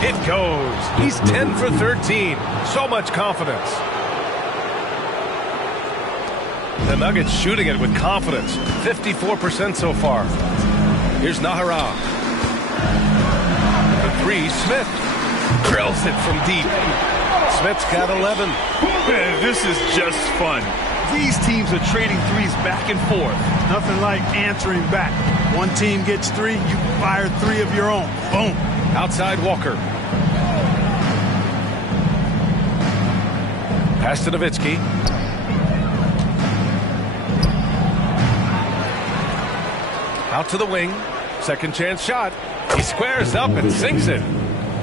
It goes. He's 10 for 13. So much confidence. The Nuggets shooting it with confidence. 54% so far. Here's Nahara. The 3, Smith. Drills it from deep. Smith's got 11. Man, this is just fun. These teams are trading threes back and forth. Nothing like answering back. One team gets 3, you fire 3 of your own. Boom. Outside Walker. Pass to Nowitzki. Out to the wing. Second chance shot. He squares up and sinks it.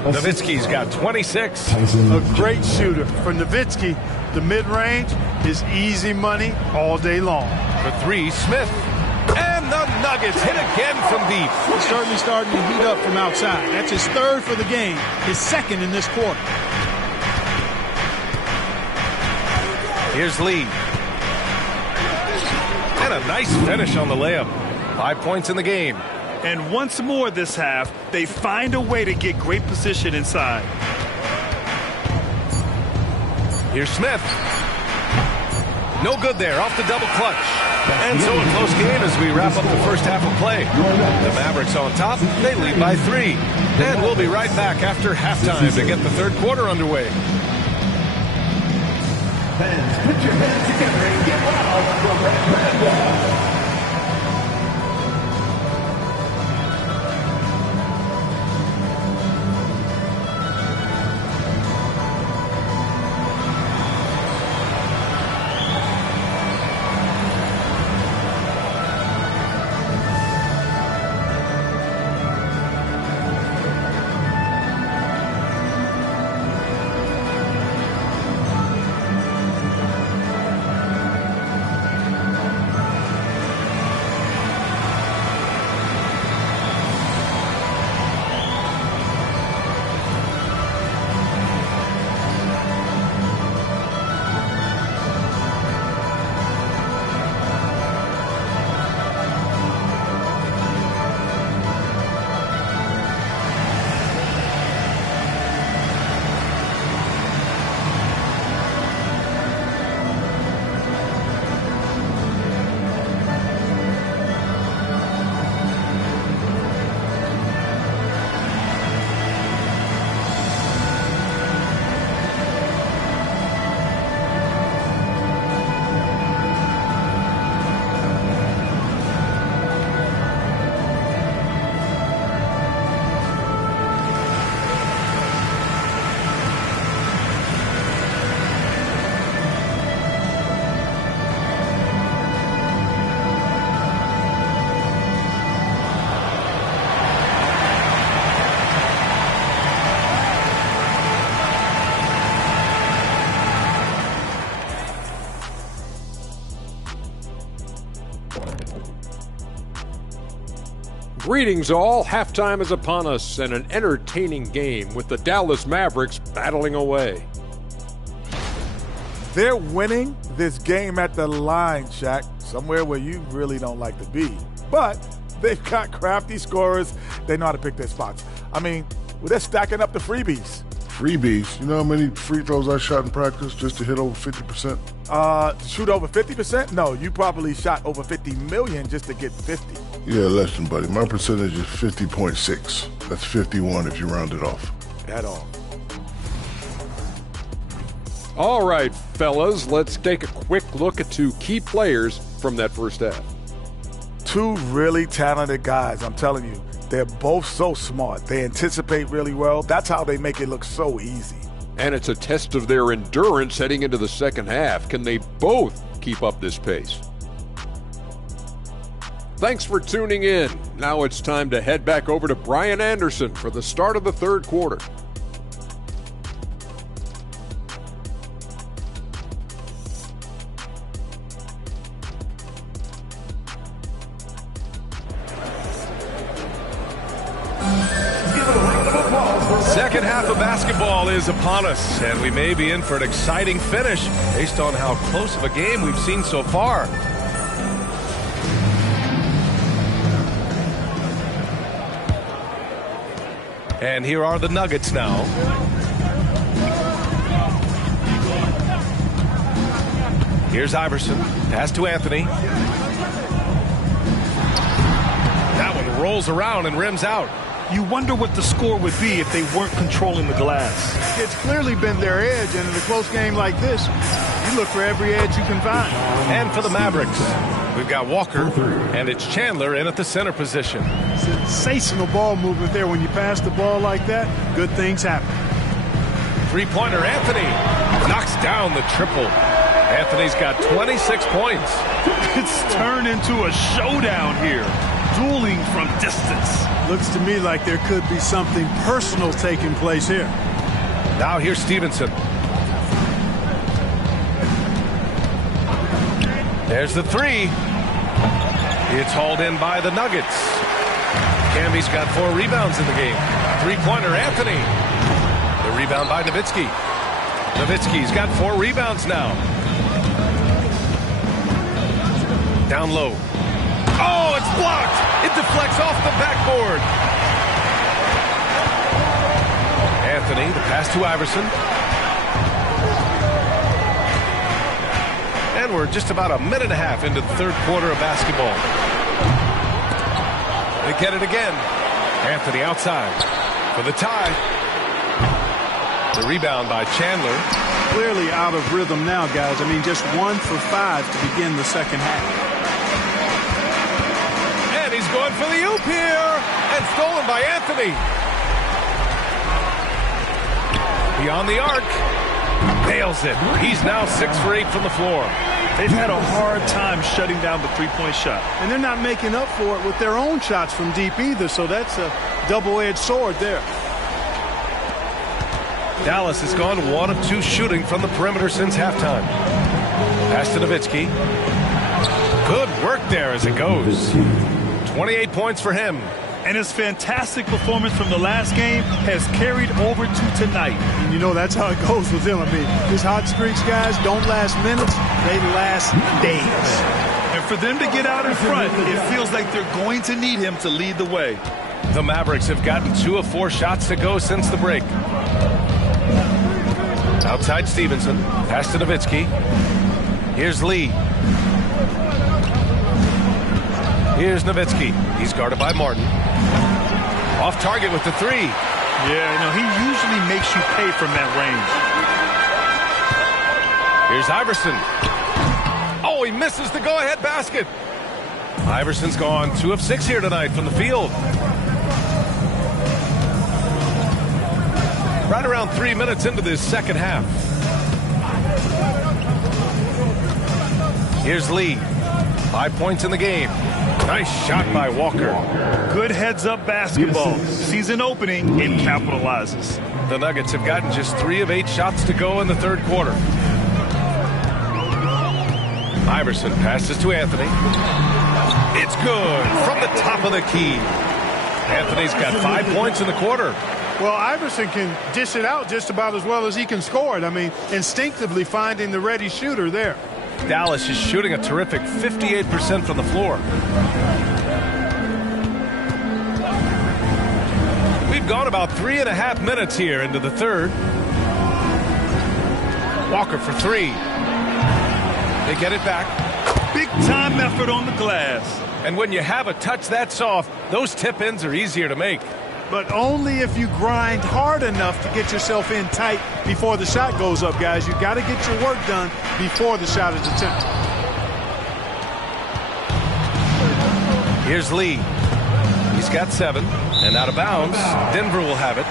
Nowitzki's got 26. A great shooter. For Nowitzki, the mid-range is easy money all day long. For 3, Smith. And the Nuggets hit again from deep. He's certainly starting to heat up from outside. That's his 3rd for the game, his 2nd in this quarter. Here's Lee. And a nice finish on the layup. 5 points in the game. And once more this half, they find a way to get great position inside. Here's Smith. No good there, off the double clutch. And so a close game as we wrap up the first half of play. The Mavericks on top, they lead by 3. And we'll be right back after halftime to get the third quarter underway. Fans, put your hands together and get loud for Red Panda. Greetings all, halftime is upon us and an entertaining game with the Dallas Mavericks battling away. They're winning this game at the line, Shaq, somewhere where you really don't like to be. But they've got crafty scorers. They know how to pick their spots. I mean, they're stacking up the freebies. Freebies? You know how many free throws I shot in practice just to hit over 50%? Shoot over 50%? No, you probably shot over 50 million just to get 50. Yeah, less than, buddy. My percentage is 50.6. That's 51 if you round it off. At all. All right, fellas, let's take a quick look at two key players from that first half. Two really talented guys, I'm telling you. They're both so smart. They anticipate really well. That's how they make it look so easy. And it's a test of their endurance heading into the second half. Can they both keep up this pace? Thanks for tuning in. Now it's time to head back over to Brian Anderson for the start of the third quarter. Second half of basketball is upon us, and we may be in for an exciting finish based on how close of a game we've seen so far. And here are the Nuggets now. Here's Iverson. Pass to Anthony. That one rolls around and rims out. You wonder what the score would be if they weren't controlling the glass. It's clearly been their edge, and in a close game like this, you look for every edge you can find. And for the Mavericks, we've got Walker, and it's Chandler in at the center position. Sensational ball movement there. When you pass the ball like that, good things happen. Three-pointer Anthony knocks down the triple. Anthony's got 26 points. It's turned into a showdown here. Dueling from distance. Looks to me like there could be something personal taking place here. Now here's Stevenson. There's the three. It's hauled in by the Nuggets. Camby's got 4 rebounds in the game. Three-pointer Anthony. The rebound by Nowitzki. Nowitzki's got 4 rebounds now. Down low. Oh, it's blocked. It deflects off the backboard. Anthony, the pass to Iverson. And we're just about a minute and a half into the third quarter of basketball. They get it again. Anthony outside for the tie. The rebound by Chandler. Clearly out of rhythm now, guys. I mean, just 1 for 5 to begin the second half. He's going for the oop here, and stolen by Anthony. Beyond the arc, nails it. He's now 6 for 8 from the floor. They've had a hard time shutting down the three-point shot. And they're not making up for it with their own shots from deep either, so that's a double-edged sword there. Dallas has gone 1 of 2 shooting from the perimeter since halftime. Pass to Nowitzki. Good work there as it goes. 28 points for him. And his fantastic performance from the last game has carried over to tonight. And you know, that's how it goes with him. I mean, his hot streaks, guys, don't last minutes. They last days. And for them to get out in front, it feels like they're going to need him to lead the way. The Mavericks have gotten 2 of 4 shots to go since the break. Outside Stevenson. Pass to Nowitzki. Here's Lee. Here's Nowitzki. He's guarded by Martin. Off target with the 3. Yeah, you know, he usually makes you pay from that range. Here's Iverson. Oh, he misses the go-ahead basket. Iverson's gone 2 of 6 here tonight from the field. Right around 3 minutes into this second half. Here's Lee. 5 points in the game. Nice shot by Walker. Good heads-up basketball. Sees an opening and capitalizes. The Nuggets have gotten just 3 of 8 shots to go in the third quarter. Iverson passes to Anthony. It's good from the top of the key. Anthony's got 5 points in the quarter. Well, Iverson can dish it out just about as well as he can score it. I mean, instinctively finding the ready shooter there. Dallas is shooting a terrific 58% from the floor. We've gone about 3.5 minutes here into the third. Walker for 3. They get it back. Big time effort on the glass. And when you have a touch that soft, those tip-ins are easier to make. but only if you grind hard enough to get yourself in tight before the shot goes up, guys. You've got to get your work done before the shot is attempted. Here's Lee. He's got 7 and out of bounds. Denver will have it.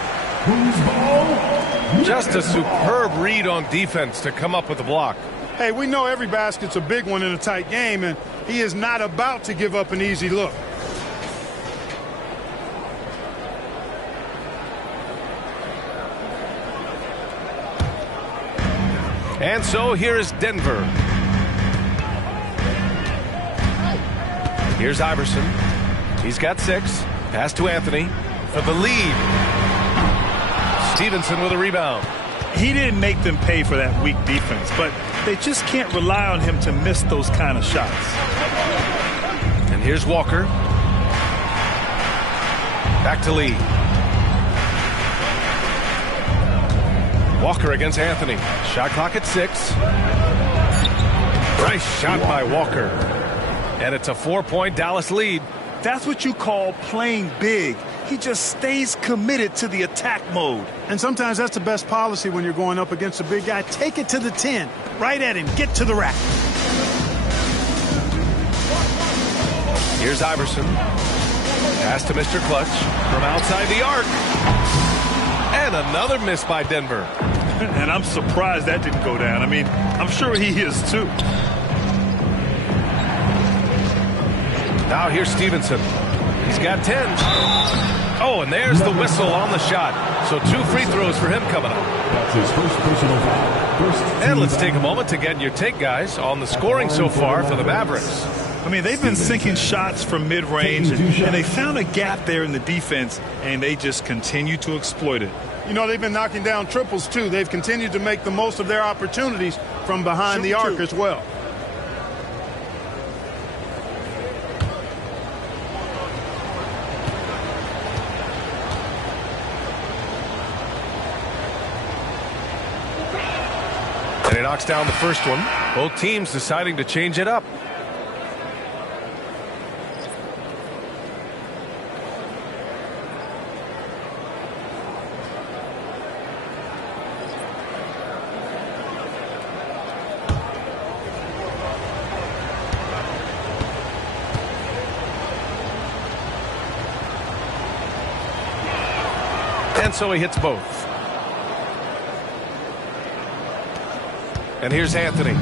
Just a superb read on defense to come up with the block. Hey, we know every basket's a big one in a tight game, and he is not about to give up an easy look. And so here is Denver. Here's Iverson. He's got 6. Pass to Anthony for the lead. Stevenson with a rebound. He didn't make them pay for that weak defense, but they just can't rely on him to miss those kind of shots. And here's Walker. Back to Lee. Walker against Anthony. Shot clock at 6. Nice shot by Walker. And it's a 4-point Dallas lead. That's what you call playing big. He just stays committed to the attack mode. And sometimes that's the best policy when you're going up against a big guy. Take it to the 10. Right at him. Get to the rack. Here's Iverson. Pass to Mr. Clutch from outside the arc. And another miss by Denver. And I'm surprised that didn't go down. I mean, I'm sure he is too. Now here's Stevenson. He's got 10. Oh, and there's the whistle on the shot. So 2 free throws for him coming up. That's his first personal foul. And let's take a moment to get your take, guys, on the scoring so far for the Mavericks. I mean, they've been sinking shots from mid-range, and they found a gap there in the defense, and they just continue to exploit it. You know, they've been knocking down triples, too. They've continued to make the most of their opportunities from behind the arc as well. And he knocks down the first one. Both teams deciding to change it up. And so he hits both. And here's Anthony.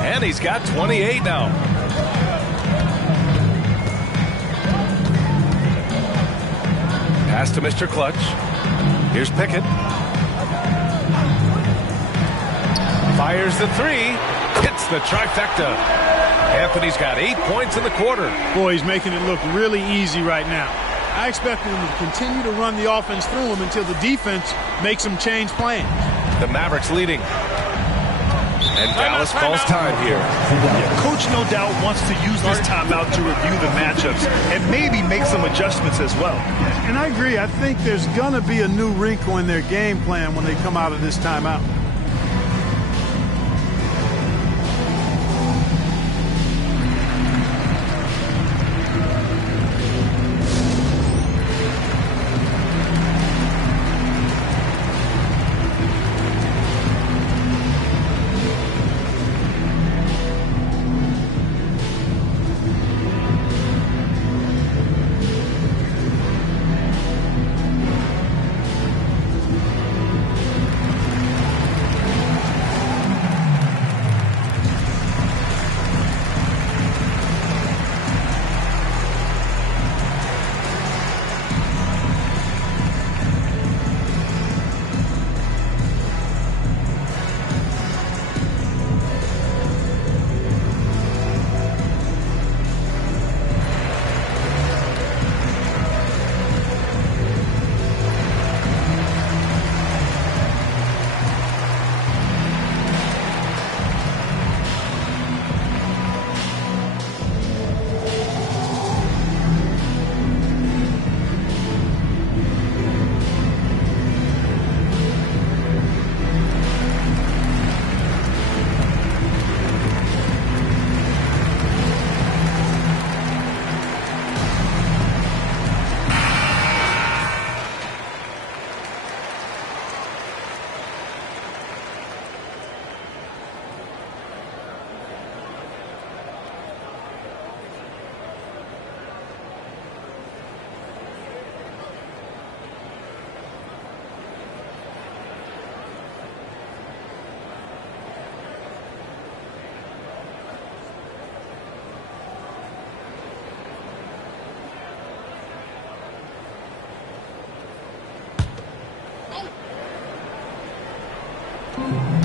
And he's got 28 now. Pass to Mr. Clutch. Here's Pickett. Fires the 3. Hits the trifecta. Anthony's got 8 points in the quarter. Boy, he's making it look really easy right now. I expect him to continue to run the offense through him until the defense makes him change plans. The Mavericks leading. And Dallas calls time here. Yeah, Coach no doubt wants to use this timeout to review the matchups and maybe make some adjustments as well. And I agree. I think there's going to be a new wrinkle in their game plan when they come out of this timeout.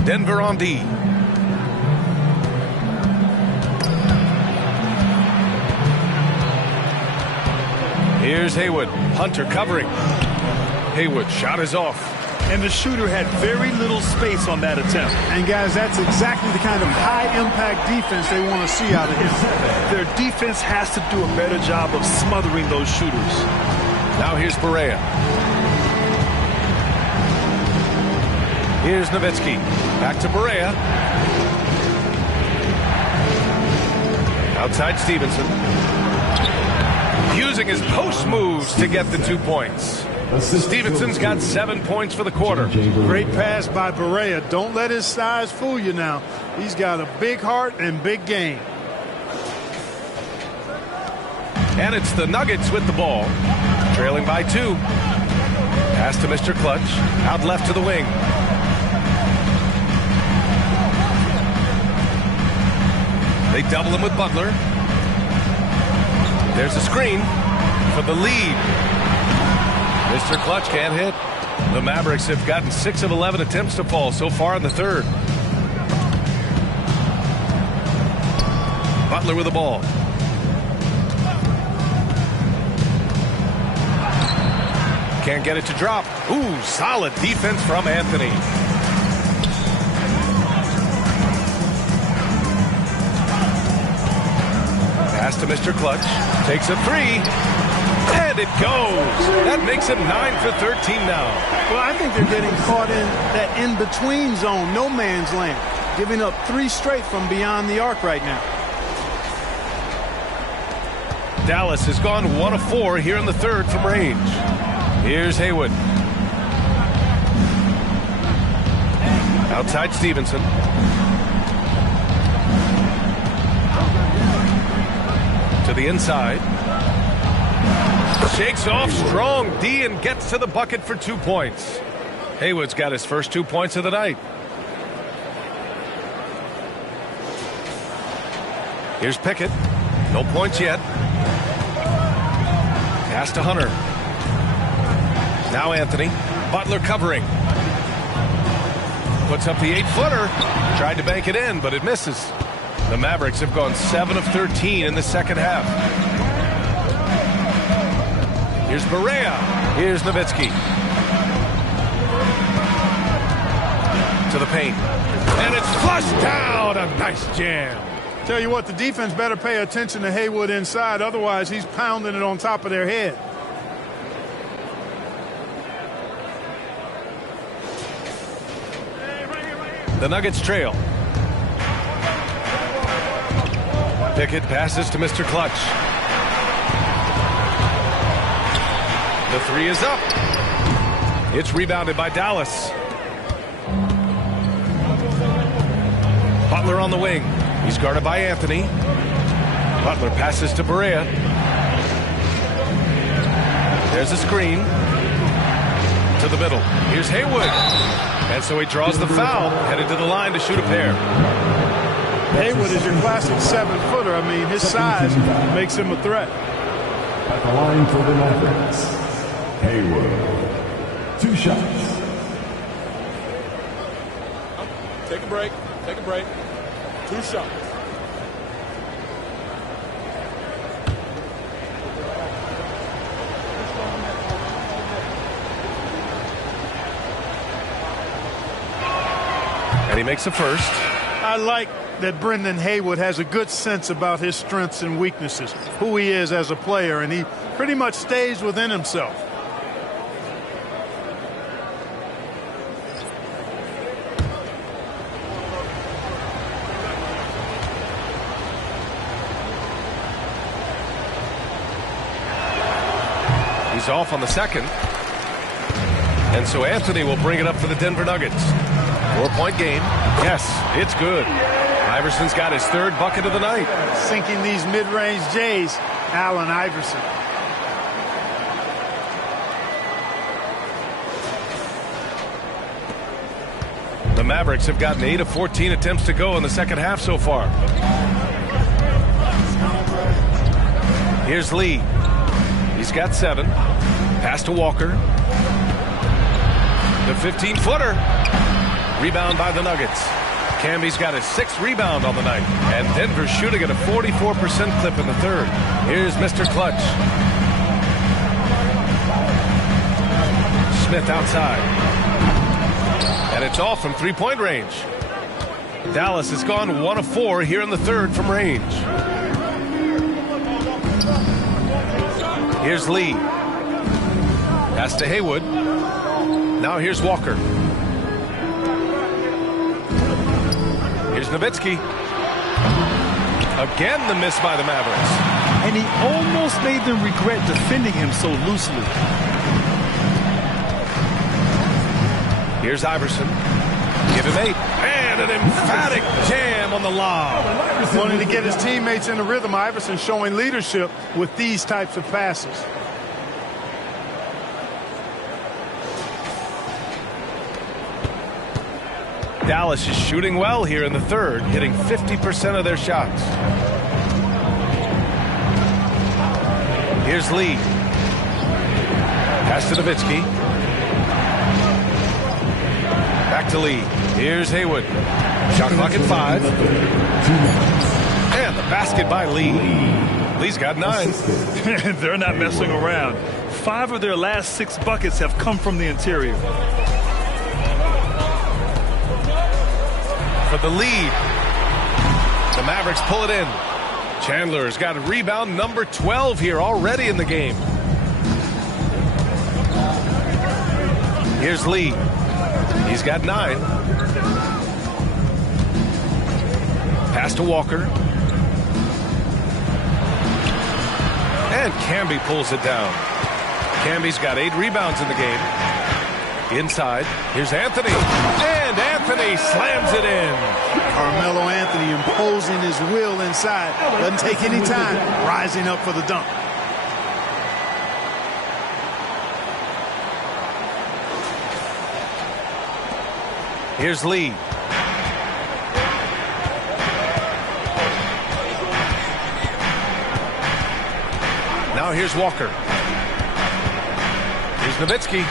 Denver on D. Here's Haywood. Hunter covering. Haywood, shot is off. And the shooter had very little space on that attempt. And guys, that's exactly the kind of high-impact defense they want to see out of him. Their defense has to do a better job of smothering those shooters. Now here's Barea. Here's Nowitzki. Back to Barea. Outside Stevenson. Using his post moves to get the 2 points. Stevenson's got 7 points for the quarter. Great pass by Barea. Don't let his size fool you now. He's got a big heart and big game. And it's the Nuggets with the ball. Trailing by 2. Pass to Mr. Clutch. Out left to the wing. They double him with Butler. There's a screen for the lead. Mr. Clutch can't hit. The Mavericks have gotten 6 of 11 attempts to fall so far in the third. Butler with the ball. Can't get it to drop. Ooh, solid defense from Anthony. Pass to Mr. Clutch. Takes a 3. And it goes. That makes him 9 for 13 now. Well, I think they're getting caught in that in-between zone, no man's land, giving up 3 straight from beyond the arc right now. Dallas has gone 1 of 4 here in the third from range. Here's Haywood. Outside Stevenson. To the inside. Shakes off strong D and gets to the bucket for 2 points. Haywood's got his first 2 points of the night. Here's Pickett. No points yet. Pass to Hunter. Now Anthony. Butler covering. Puts up the 8-footer. Tried to bank it in, but it misses. The Mavericks have gone 7 of 13 in the second half. Here's Barea. Here's Nowitzki. To the paint. And it's flushed down. A nice jam. Tell you what, the defense better pay attention to Haywood inside. Otherwise, he's pounding it on top of their head. The Nuggets trail. Pickett passes to Mr. Clutch. The 3 is up. It's rebounded by Dallas. Butler on the wing. He's guarded by Anthony. Butler passes to Barea. There's a screen. To the middle. Here's Haywood. And so he draws the foul. Headed to the line to shoot a pair. Haywood is your classic 7-footer. I mean, his size makes him a threat. At the line for the Mavericks, Haywood. 2 shots. Take a break. Take a break. 2 shots. And he makes the first. I like that Brendan Haywood has a good sense about his strengths and weaknesses, who he is as a player, and he pretty much stays within himself. He's off on the second. And so Anthony will bring it up for the Denver Nuggets. 4-point game. Yes, it's good. Iverson's got his 3rd bucket of the night. Sinking these mid-range J's, Allen Iverson. The Mavericks have gotten 8 of 14 attempts to go in the second half so far. Here's Lee. He's got 7. Pass to Walker. The 15-footer. Rebound by the Nuggets. Camby's got his 6th rebound on the night. And Denver's shooting at a 44% clip in the third. Here's Mr. Clutch. Smith outside. And it's off from three-point range. Dallas has gone 1 of 4 here in the third from range. Here's Lee. Pass to Haywood. Now here's Walker. Here's Nowitzki. Again the miss by the Mavericks. And he almost made them regret defending him so loosely. Here's Iverson. Give him 8. And an emphatic jam on the lob. Wanting to get his teammates in the rhythm. Iverson showing leadership with these types of passes. Dallas is shooting well here in the third, hitting 50% of their shots. Here's Lee. Pass to Nowitzki. Back to Lee. Here's Haywood. Shot clock at 5. And the basket by Lee. Lee's got 9. They're not messing around. 5 of their last 6 buckets have come from the interior. For the lead. The Mavericks pull it in. Chandler's got rebound number 12 here already in the game. Here's Lee. He's got 9. Pass to Walker. And Camby pulls it down. Camby's got 8 rebounds in the game. Inside. Here's Anthony. And Anthony slams it in. Carmelo Anthony imposing his will inside. Doesn't take any time. Rising up for the dunk. Here's Lee. Now here's Walker. Here's Nowitzki.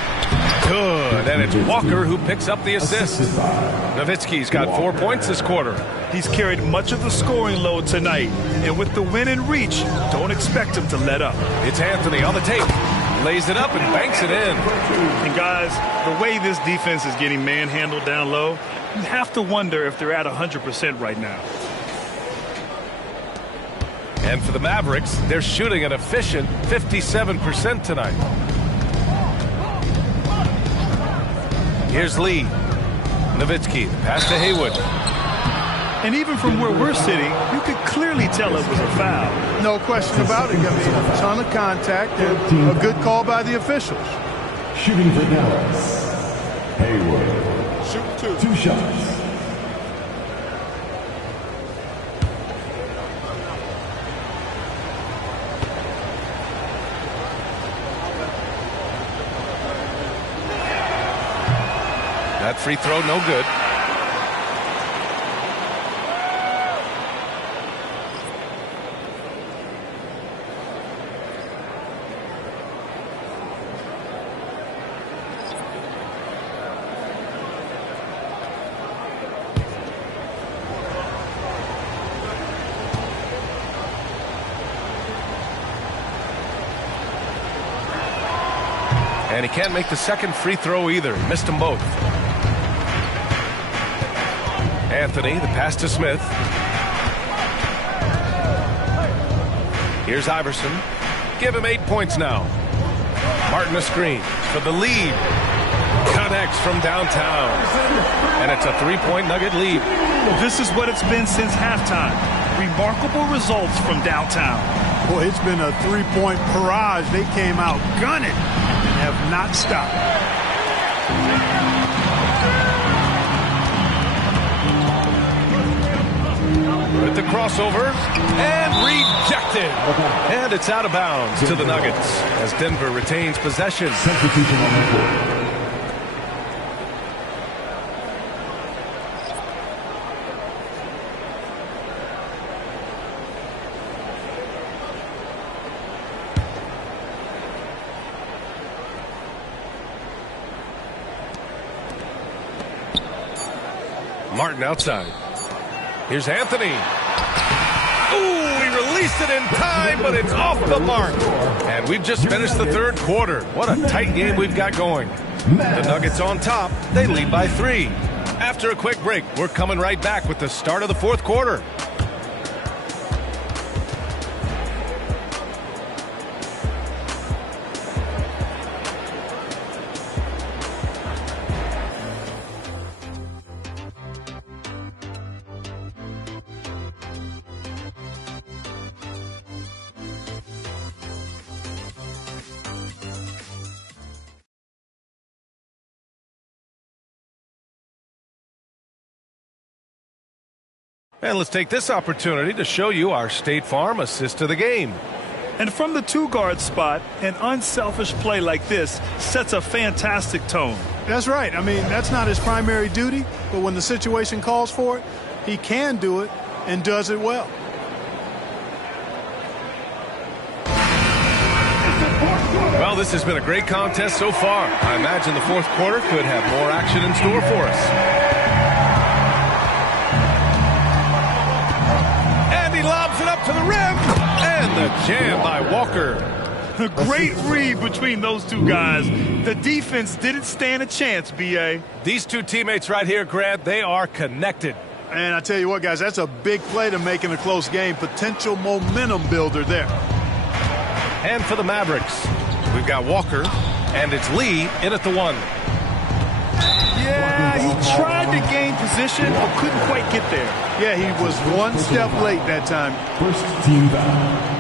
Good. And it's Walker who picks up the assist. Nowitzki's got 4 points this quarter. He's carried much of the scoring load tonight. And with the win in reach, don't expect him to let up. It's Anthony on the tape. Lays it up and banks it in. And guys, the way this defense is getting manhandled down low, you have to wonder if they're at 100% right now. And for the Mavericks, they're shooting an efficient 57% tonight. Here's Lee. Nowitzki. Pass to Haywood. And even from where we're sitting, you could clearly tell it was a foul. No question about it. I mean, a ton of contact and a good call by the officials. Shooting for Dallas. Haywood. Shoot 2. 2 shots. That free throw, no good. And he can't make the second free throw either. Missed them both. Anthony, the pass to Smith. Here's Iverson. Give him 8 points now. Martin a screen for the lead. Connects from downtown. And it's a 3-point Nugget lead. This is what it's been since halftime. Remarkable results from downtown. Boy, it's been a 3-point barrage. They came out gunning and have not stopped. With the crossover and rejected. And it's out of bounds to the Nuggets as Denver retains possession. Substitution on the court. Martin outside. Here's Anthony. Ooh, he released it in time, but it's off the mark. And we've just finished the third quarter. What a tight game we've got going. The Nuggets on top. They lead by 3. After a quick break, we're coming right back with the start of the fourth quarter. And let's take this opportunity to show you our State Farm assist to the game. And from the 2-guard spot, an unselfish play like this sets a fantastic tone. That's right. I mean, that's not his primary duty, but when the situation calls for it, he can do it and does it well. Well, this has been a great contest so far. I imagine the fourth quarter could have more action in store for us. Lobs it up to the rim, and the jam by Walker. A great read between those two guys. The defense didn't stand a chance, B.A. These two teammates right here, Grant, they are connected. And I tell you what, guys, that's a big play to make in a close game. Potential momentum builder there. And for the Mavericks, we've got Walker, and it's Lee in at the 1. Yeah, he tried to gain position, but couldn't quite get there. Yeah, he was one step late that time. First team foul.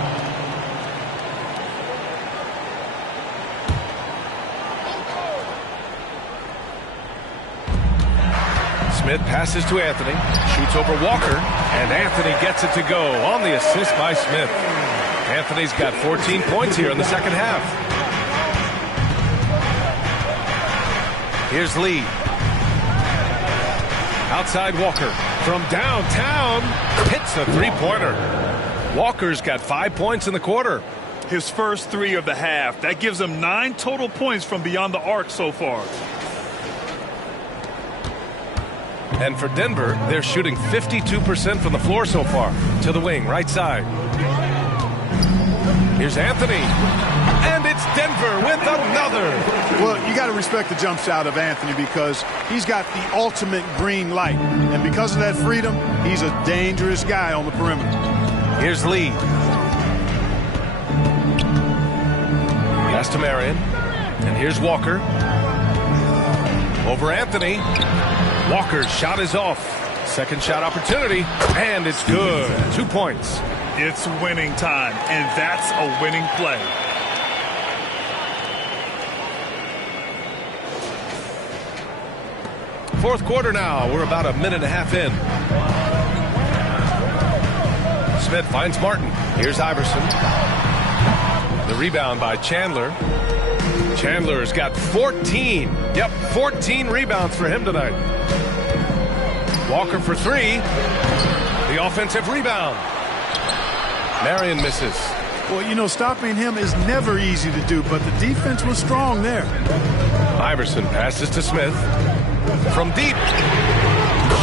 Smith passes to Anthony, shoots over Walker, and Anthony gets it to go on the assist by Smith. Anthony's got 14 points here in the second half. Here's Lee. Outside Walker from downtown hits a three-pointer. Walker's got 5 points in the quarter. His first 3 of the half. That gives him 9 total points from beyond the arc so far. And for Denver, they're shooting 52% from the floor so far. To the wing, right side. Here's Anthony. And it's Denver with another. Well, you got to respect the jump shot of Anthony because he's got the ultimate green light. And because of that freedom, he's a dangerous guy on the perimeter. Here's Lee. Pass to Marion. And here's Walker. Over Anthony. Walker's shot is off. Second shot opportunity. And it's good. 2 points. It's winning time, and that's a winning play. Fourth quarter now. We're about a minute and a half in. Smith finds Martin. Here's Iverson. The rebound by Chandler. Chandler's got 14. Yep, 14 rebounds for him tonight. Walker for 3. The offensive rebound. Marion misses. Well, you know, stopping him is never easy to do, but the defense was strong there. Iverson passes to Smith. From deep.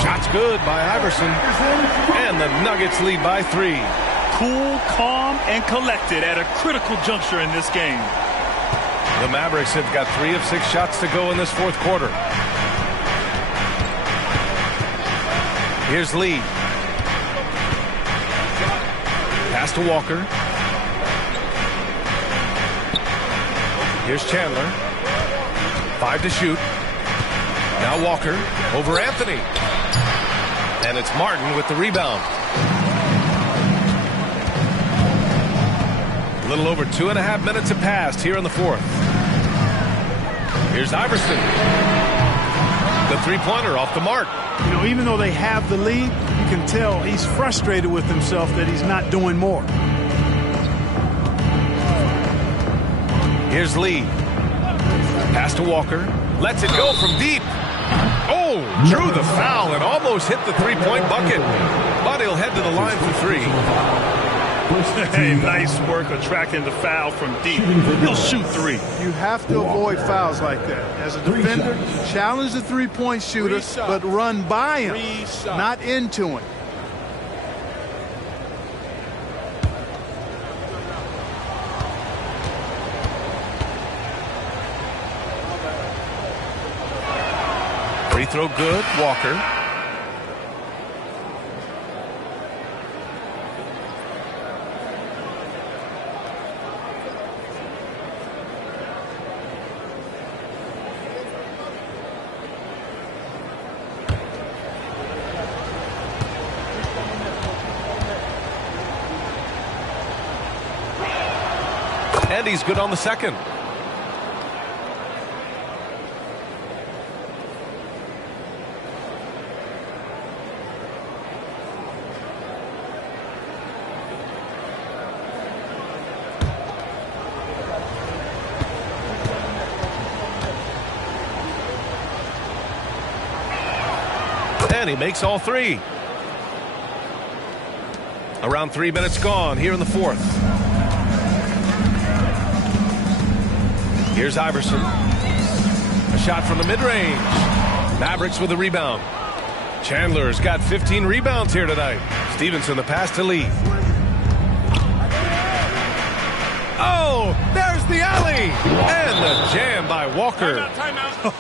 Shot's good by Iverson. And the Nuggets lead by 3. Cool, calm, and collected at a critical juncture in this game. The Mavericks have got 3 of 6 shots to go in this fourth quarter. Here's Lee. Pass to Walker. Here's Chandler. 5 to shoot. Now Walker over Anthony. And it's Martin with the rebound. A little over 2.5 minutes have passed here in the fourth. Here's Iverson. The three-pointer off the mark. You know, even though they have the lead, you can tell he's frustrated with himself that he's not doing more. Here's Lee. Pass to Walker. Lets it go from deep. Oh, drew the foul and almost hit the three-point bucket. But he'll head to the line for 3. Hey, nice work attracting the foul from deep. He'll shoot three. You have to avoid fouls like that. As a defender, challenge the three-point shooter, but run by him, not into him. Free throw good, Walker. And he's good on the second. And he makes all three. Around 3 minutes gone here in the fourth. Here's Iverson. A shot from the mid-range. Mavericks with a rebound. Chandler's got 15 rebounds here tonight. Stevenson the pass to Lee. Oh, there's the alley. And the jam by Walker.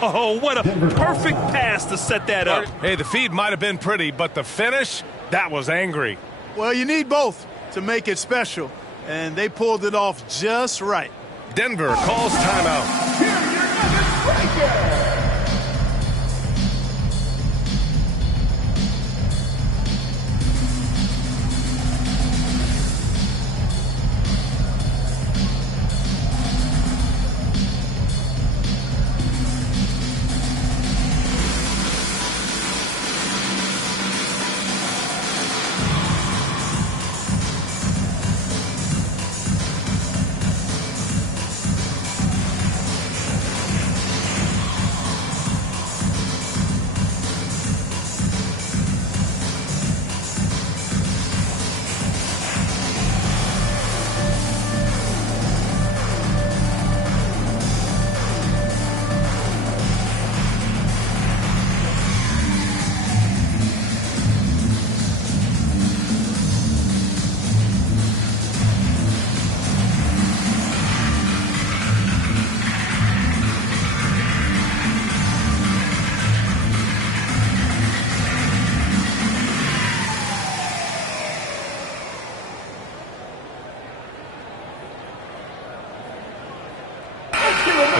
Oh, what a perfect pass to set that up. Hey, the feed might have been pretty, but the finish, that was angry. Well, you need both to make it special, and they pulled it off just right. Denver calls timeout.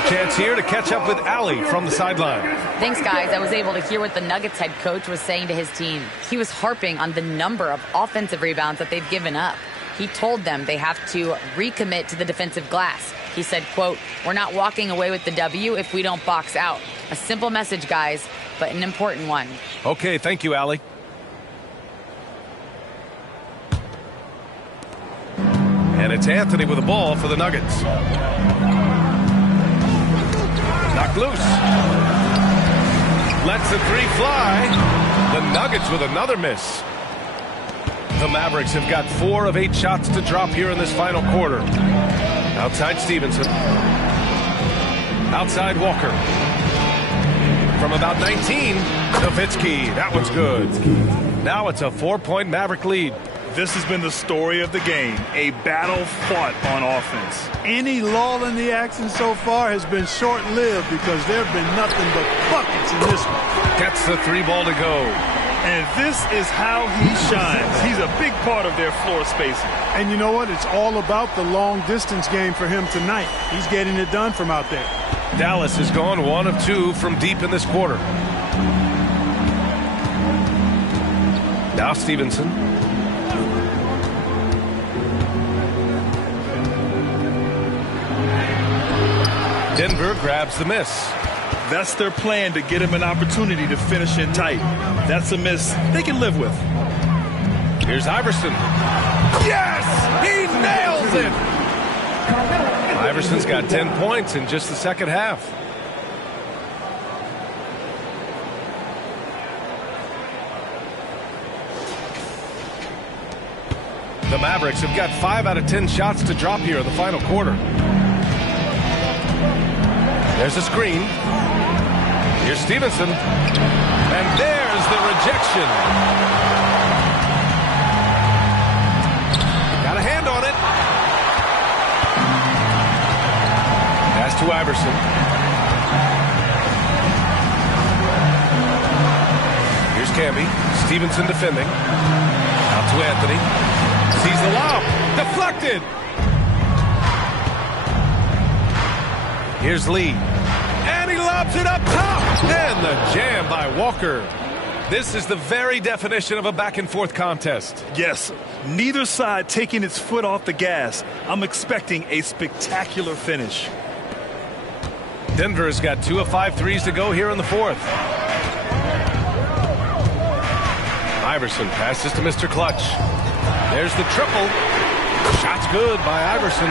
Chance here to catch up with Allie from the sideline. Thanks, guys. I was able to hear what the Nuggets head coach was saying to his team. He was harping on the number of offensive rebounds that they've given up. He told them they have to recommit to the defensive glass. He said, quote, "We're not walking away with the W if we don't box out." A simple message, guys, but an important one. Okay, thank you, Allie. And it's Anthony with the ball for the Nuggets. Knocked loose. Lets the three fly. The Nuggets with another miss. The Mavericks have got 4 of 8 shots to drop here in this final quarter. Outside Stevenson. Outside Walker. From about 19, Nowitzki. That one's good. Now it's a 4-point Maverick lead. This has been the story of the game, a battle fought on offense. Any lull in the action so far has been short-lived because there have been nothing but buckets in this one. Gets the 3 ball to go. And this is how he shines. He's a big part of their floor spacing. And you know what? It's all about the long-distance game for him tonight. He's getting it done from out there. Dallas has gone 1 of 2 from deep in this quarter. Now Stevenson. Denver grabs the miss. That's their plan, to get him an opportunity to finish in tight. That's a miss they can live with. Here's Iverson. Yes! He nails it! Iverson's got 10 points in just the second half. The Mavericks have got 5 out of 10 shots to drop here in the final quarter. There's a screen. Here's Stevenson. And there's the rejection. Got a hand on it. Pass to Iverson. Here's Camby. Stevenson defending. Out to Anthony. Sees the lob. Deflected. Here's Lee. And he lobs it up top. And the jam by Walker. This is the very definition of a back-and-forth contest. Yes, neither side taking its foot off the gas. I'm expecting a spectacular finish. Denver has got 2 of 5 threes to go here in the fourth. Iverson passes to Mr. Clutch. There's the triple. Shot's good by Iverson.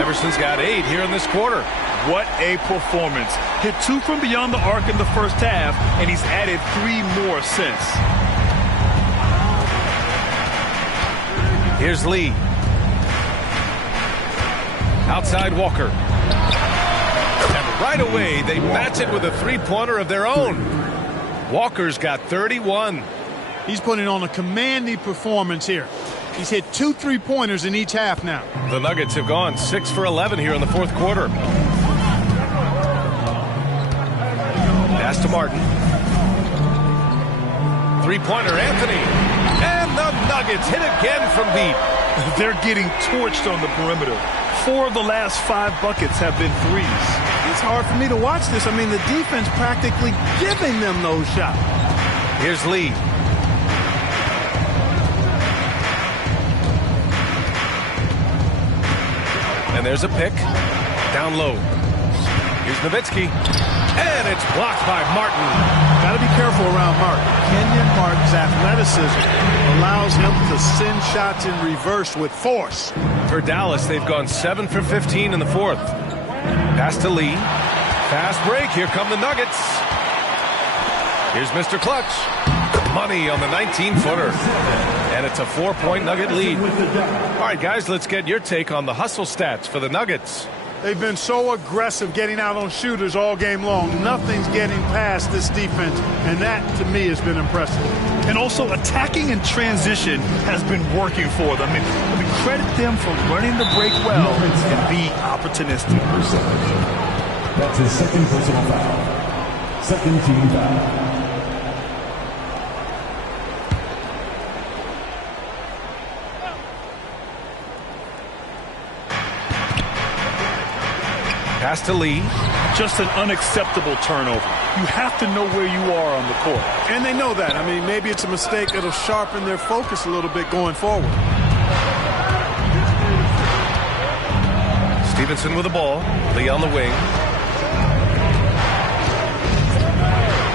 Iverson's got 8 here in this quarter. What a performance. Hit 2 from beyond the arc in the first half, and he's added 3 more since. Here's Lee. Outside Walker. And right away, they match it with a three-pointer of their own. Walker's got 31. He's putting on a commanding performance here. He's hit 2 3-pointers in each half now. The Nuggets have gone 6 for 11 here in the fourth quarter. Pass to Martin. Three-pointer, Anthony. And the Nuggets hit again from deep. They're getting torched on the perimeter. 4 of the last 5 buckets have been threes. It's hard for me to watch this. I mean, the defense practically giving them those shots. Here's Lee. And there's a pick. Down low. Here's Nowitzki. And it's blocked by Martin. Got to be careful around Martin. Kenyon Martin's athleticism allows him to send shots in reverse with force. For Dallas, they've gone 7 for 15 in the fourth. Pass to Lee. Fast break. Here come the Nuggets. Here's Mr. Clutch. Money on the 19-footer. And it's a 4-point Nugget lead. All right, guys, let's get your take on the hustle stats for the Nuggets. They've been so aggressive getting out on shooters all game long. Nothing's getting past this defense, and that, to me, has been impressive. And also, attacking in transition has been working for them. I mean, credit them for running the break well and being opportunistic. That's his second personal foul. Second team foul. Pass to Lee. Just an unacceptable turnover. You have to know where you are on the court. And they know that. I mean, maybe it's a mistake that'll sharpen their focus a little bit going forward. Stevenson with the ball. Lee on the wing.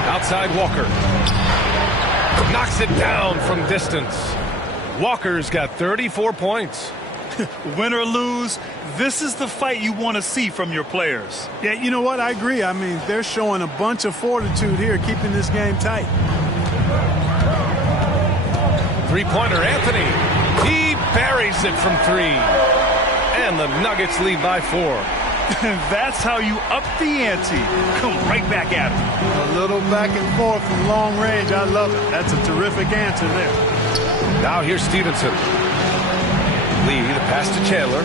Outside Walker. Knocks it down from distance. Walker's got 34 points. Win or lose, this is the fight you want to see from your players. Yeah, you know what? I agree. I mean, they're showing a bunch of fortitude here, keeping this game tight. Three-pointer, Anthony. He buries it from 3. And the Nuggets lead by 4. That's how you up the ante. Come right back at them. A little back and forth from long range. I love it. That's a terrific answer there. Now here's Stevenson. Lee, the pass to Chandler.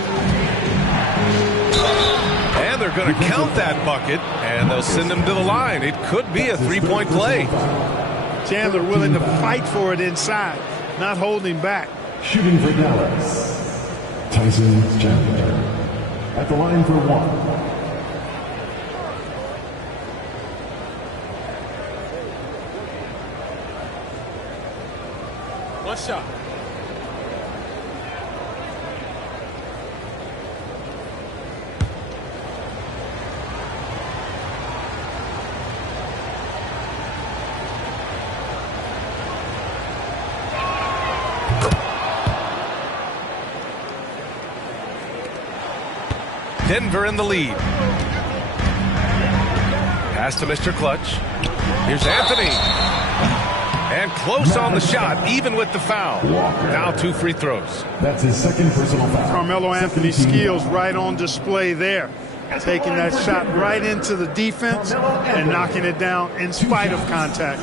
And they're going to count that bucket, and they'll send him to the line. It could be a 3-point play. Chandler willing to fight for it inside, not holding back. Shooting for Dallas, Tyson Chandler. At the line for 1. One shot. Denver in the lead. Pass to Mr. Clutch. Here's Anthony. And close on the shot, even with the foul. Now 2 free throws. That's his second personal foul. Carmelo Anthony's skills right on display there. Taking that shot right into the defense and knocking it down in spite of contact.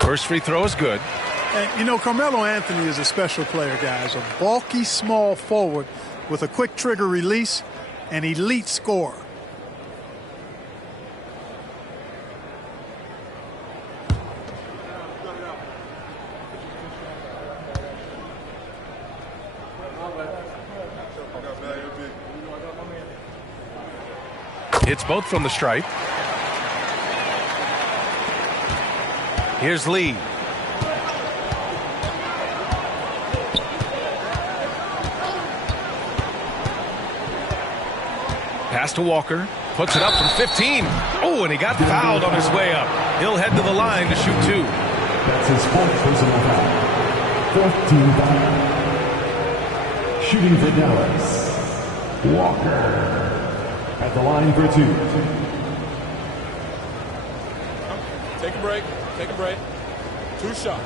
First free throw is good. And, you know, Carmelo Anthony is a special player, guys. A bulky, small forward with a quick trigger release, an elite scorer. It's both from the stripe. Here's Lee. Pass to Walker. Puts it up from 15. Oh, and he got fouled on his way up. He'll head to the line to shoot 2. That's his 4th personal foul. 4th team foul. Shooting for Dallas, Walker. At the line for 2. Take a break. Take a break. 2 shots.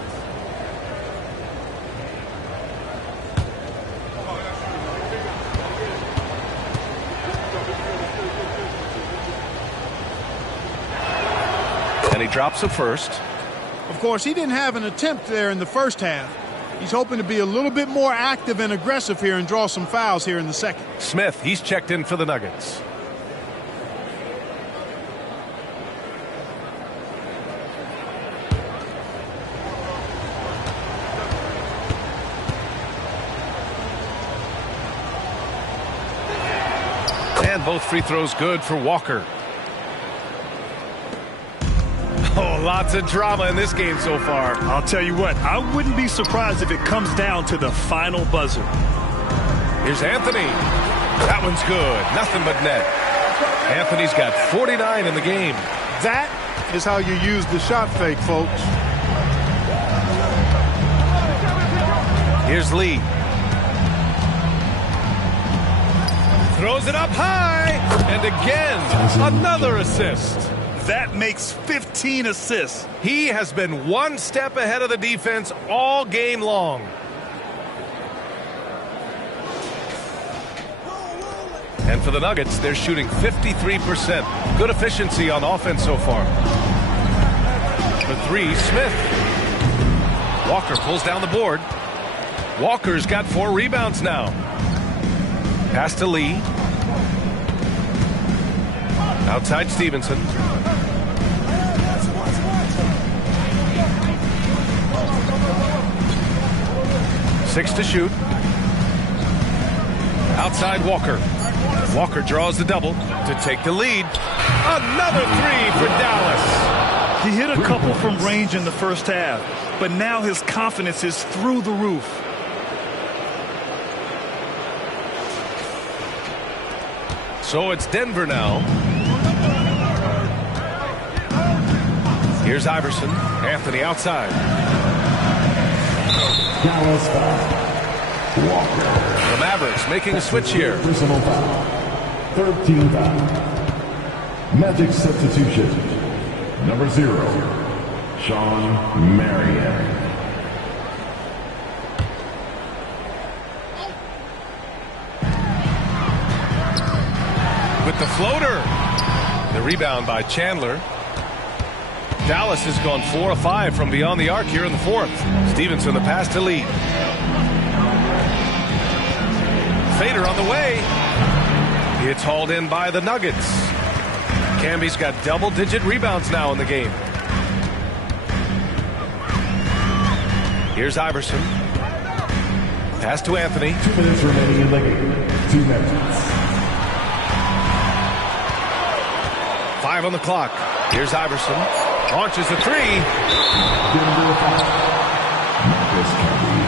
And he drops it first. Of course, he didn't have an attempt there in the first half. He's hoping to be a little bit more active and aggressive here and draw some fouls here in the second. Smith, he's checked in for the Nuggets. And both free throws good for Walker. Oh, lots of drama in this game so far. I'll tell you what, I wouldn't be surprised if it comes down to the final buzzer. Here's Anthony. That one's good. Nothing but net. Anthony's got 49 in the game. That is how you use the shot fake, folks. Here's Lee. Throws it up high. And again, another assist. That makes 15 assists. He has been one step ahead of the defense all game long. And for the Nuggets, they're shooting 53%. Good efficiency on offense so far. For 3, Smith. Walker pulls down the board. Walker's got 4 rebounds now. Pass to Lee. Outside Stevenson. Six to shoot. Outside Walker. Walker draws the double to take the lead. Another 3 for Dallas. He hit a couple from range in the first half, but now his confidence is through the roof. So it's Denver now. Here's Iverson. Anthony outside. Dallas foul. Walker. The Mavericks making a switch here. Personal foul. 3rd team foul. Magic substitution. Number 0, Sean Marion. With the floater. The rebound by Chandler. Dallas has gone 4 of 5 from beyond the arc here in the 4th. Stevenson the pass to Lee. Fader on the way. It's hauled in by the Nuggets. Camby's got double-digit rebounds now in the game. Here's Iverson. Pass to Anthony. 2 minutes remaining in the game. 2 minutes. 5 on the clock. Here's Iverson. Launches a 3. Denver foul. Marcus Camby.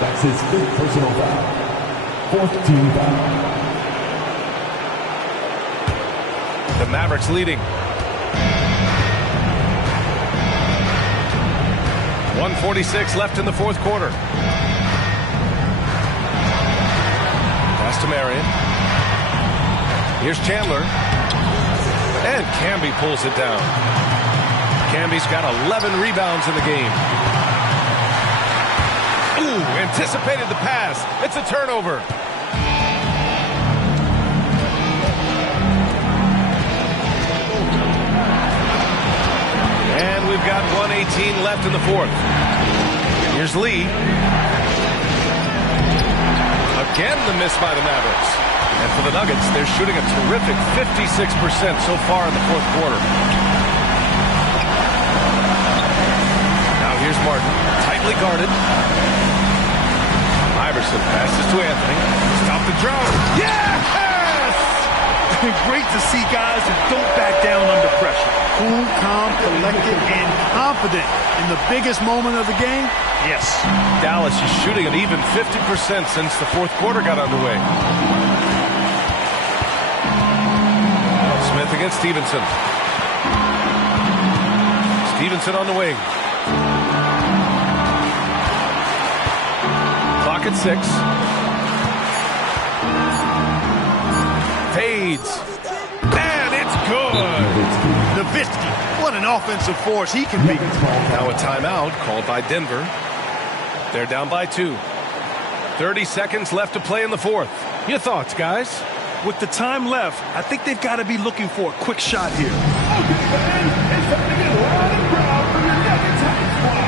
That's his 5th personal foul. 4th team foul. The Mavericks leading. 1:46 left in the fourth quarter. Pass to Marion. Here's Chandler. And Camby pulls it down. Camby's got 11 rebounds in the game. Ooh, anticipated the pass. It's a turnover. And we've got 1:18 left in the fourth. Here's Lee. Again, the miss by the Mavericks. And for the Nuggets, they're shooting a terrific 56% so far in the fourth quarter. Now here's Martin, tightly guarded. Iverson passes to Anthony. Stop the drought. Yes! Great to see guys that don't back down under pressure. Cool, calm, collected, and confident in the biggest moment of the game. Yes. Dallas is shooting an even 50% since the fourth quarter got underway. Smith against Stevenson. Stevenson on the wing. Clock at 6. Fades. And it's good. Nowitzki, what an offensive force he can be. Now a timeout called by Denver. They're down by 2. 30 seconds left to play in the fourth. Your thoughts, guys? With the time left, I think they've got to be looking for a quick shot here. Okay, fans, it's time to get loud and proud for your Nuggets High Squad.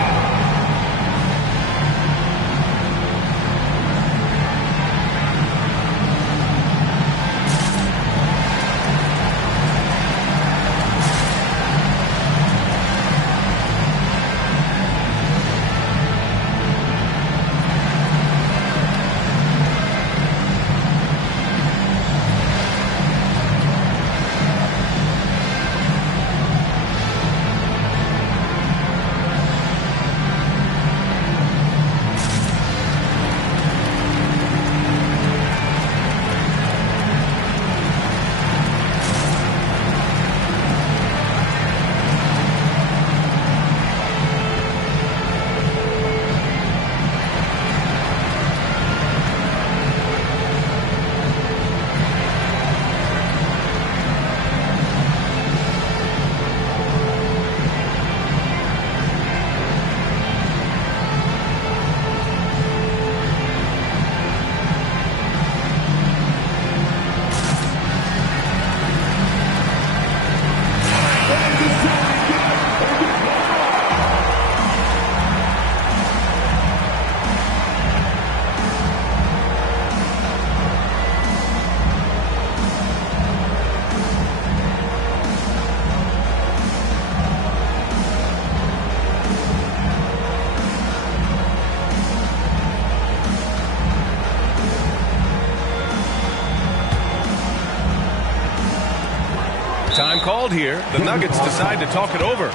Time called here. The Nuggets decide to talk it over.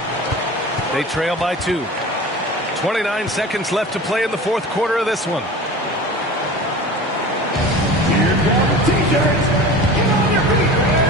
They trail by 2. 29 seconds left to play in the fourth quarter of this one. Here's the T-shirts. Get on your feet, fans.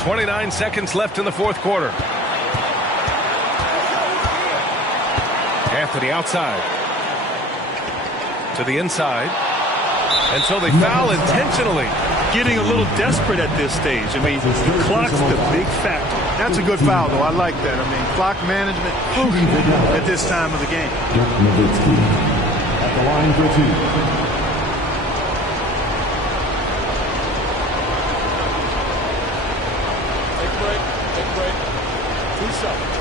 29 seconds left in the fourth quarter. Anthony outside. To the inside. And so they foul intentionally. Getting a little desperate at this stage. I mean, the clock's the big factor. That's a good foul, though. I like that. I mean, clock management crucial at this time of the game. At the line for two. Take a break. Take a break. 2 seconds.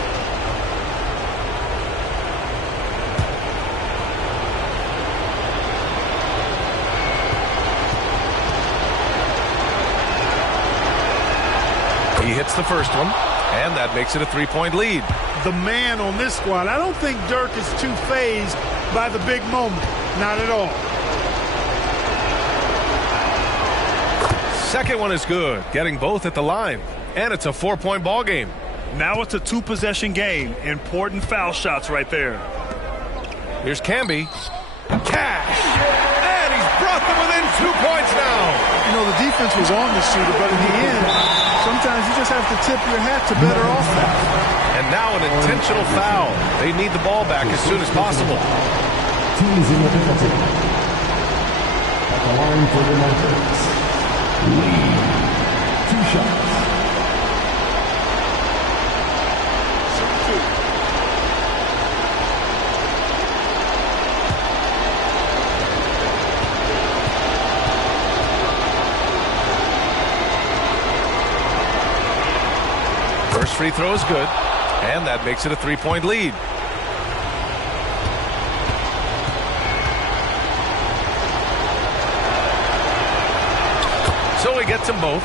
He hits the first one, and that makes it a 3-point lead. The man on this squad, I don't think Dirk is too fazed by the big moment. Not at all. Second one is good, getting both at the line. And it's a 4-point ball game. Now it's a 2-possession game. Important foul shots right there. Here's Camby. Cash! And he's brought them within 2 points now. You know, the defense was on the shooter, but in the end, sometimes you just have to tip your hat to better offense. And now an intentional foul. They need the ball back as soon as possible. Teasing the penalty. At the line for the Mavericks. Lead. 2 shots. First free throw is good, and that makes it a 3-point lead. So he gets them both,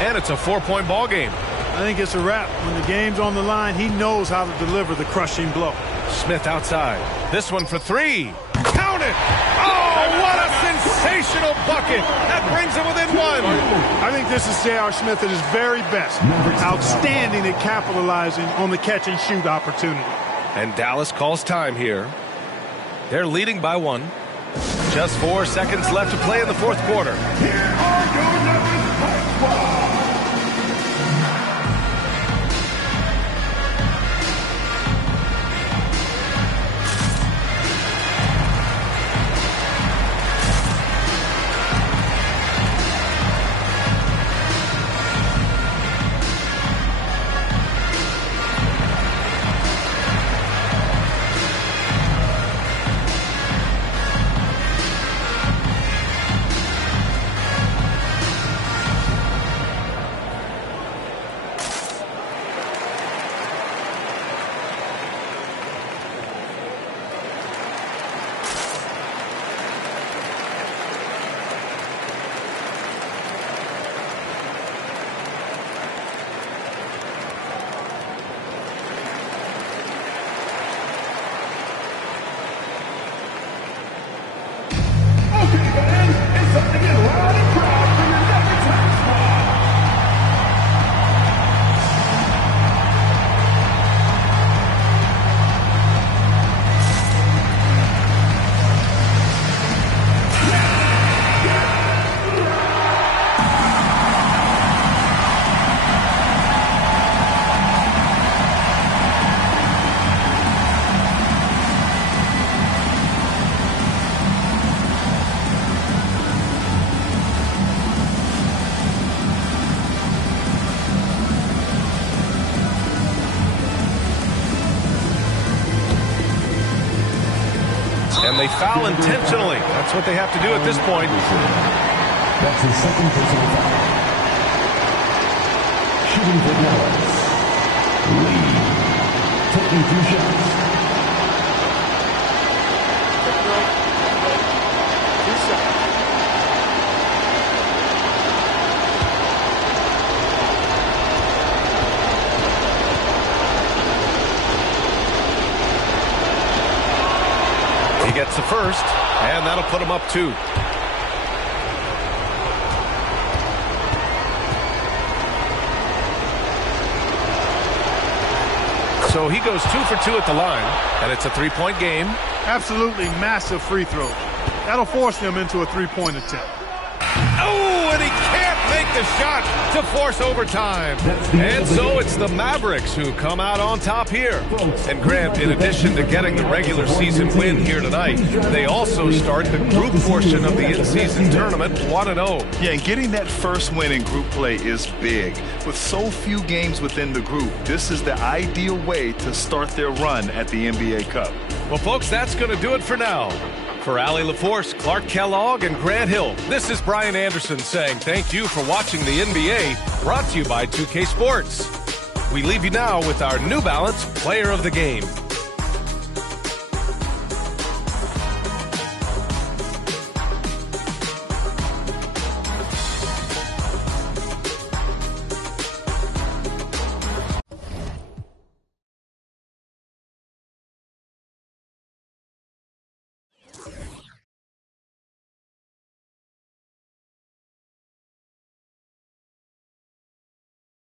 and it's a 4-point ball game. I think it's a wrap. When the game's on the line, he knows how to deliver the crushing blow. Smith outside. This one for 3. Count it! Oh, what a sensational bucket! That brings him within 1. I think this is J.R. Smith at his very best. Outstanding at capitalizing on the catch-and-shoot opportunity. And Dallas calls time here. They're leading by 1. Just 4 seconds left to play in the fourth quarter. Here are your numbers by squad. And they foul intentionally. That's what they have to do at this point. That's his second personal foul. Shooting for Dallas. Lee. Taking 2 shots. Take a break. 2 seconds. He gets the first, and that'll put him up 2. So he goes 2 for 2 at the line, and it's a 3-point game. Absolutely massive free throw. That'll force them into a 3-point attempt. Oh, and he can't make the shot to force overtime. And so it's the Mavericks who come out on top here. And Grant, in addition to getting the regular season win here tonight, they also start the group portion of the in-season tournament 1-0. Yeah, and getting that first win in group play is big. With so few games within the group, this is the ideal way to start their run at the NBA Cup. Well, folks, that's going to do it for now. For Allie LaForce, Clark Kellogg, and Grant Hill, this is Brian Anderson saying thank you for watching the NBA, brought to you by 2K Sports. We leave you now with our New Balance Player of the Game.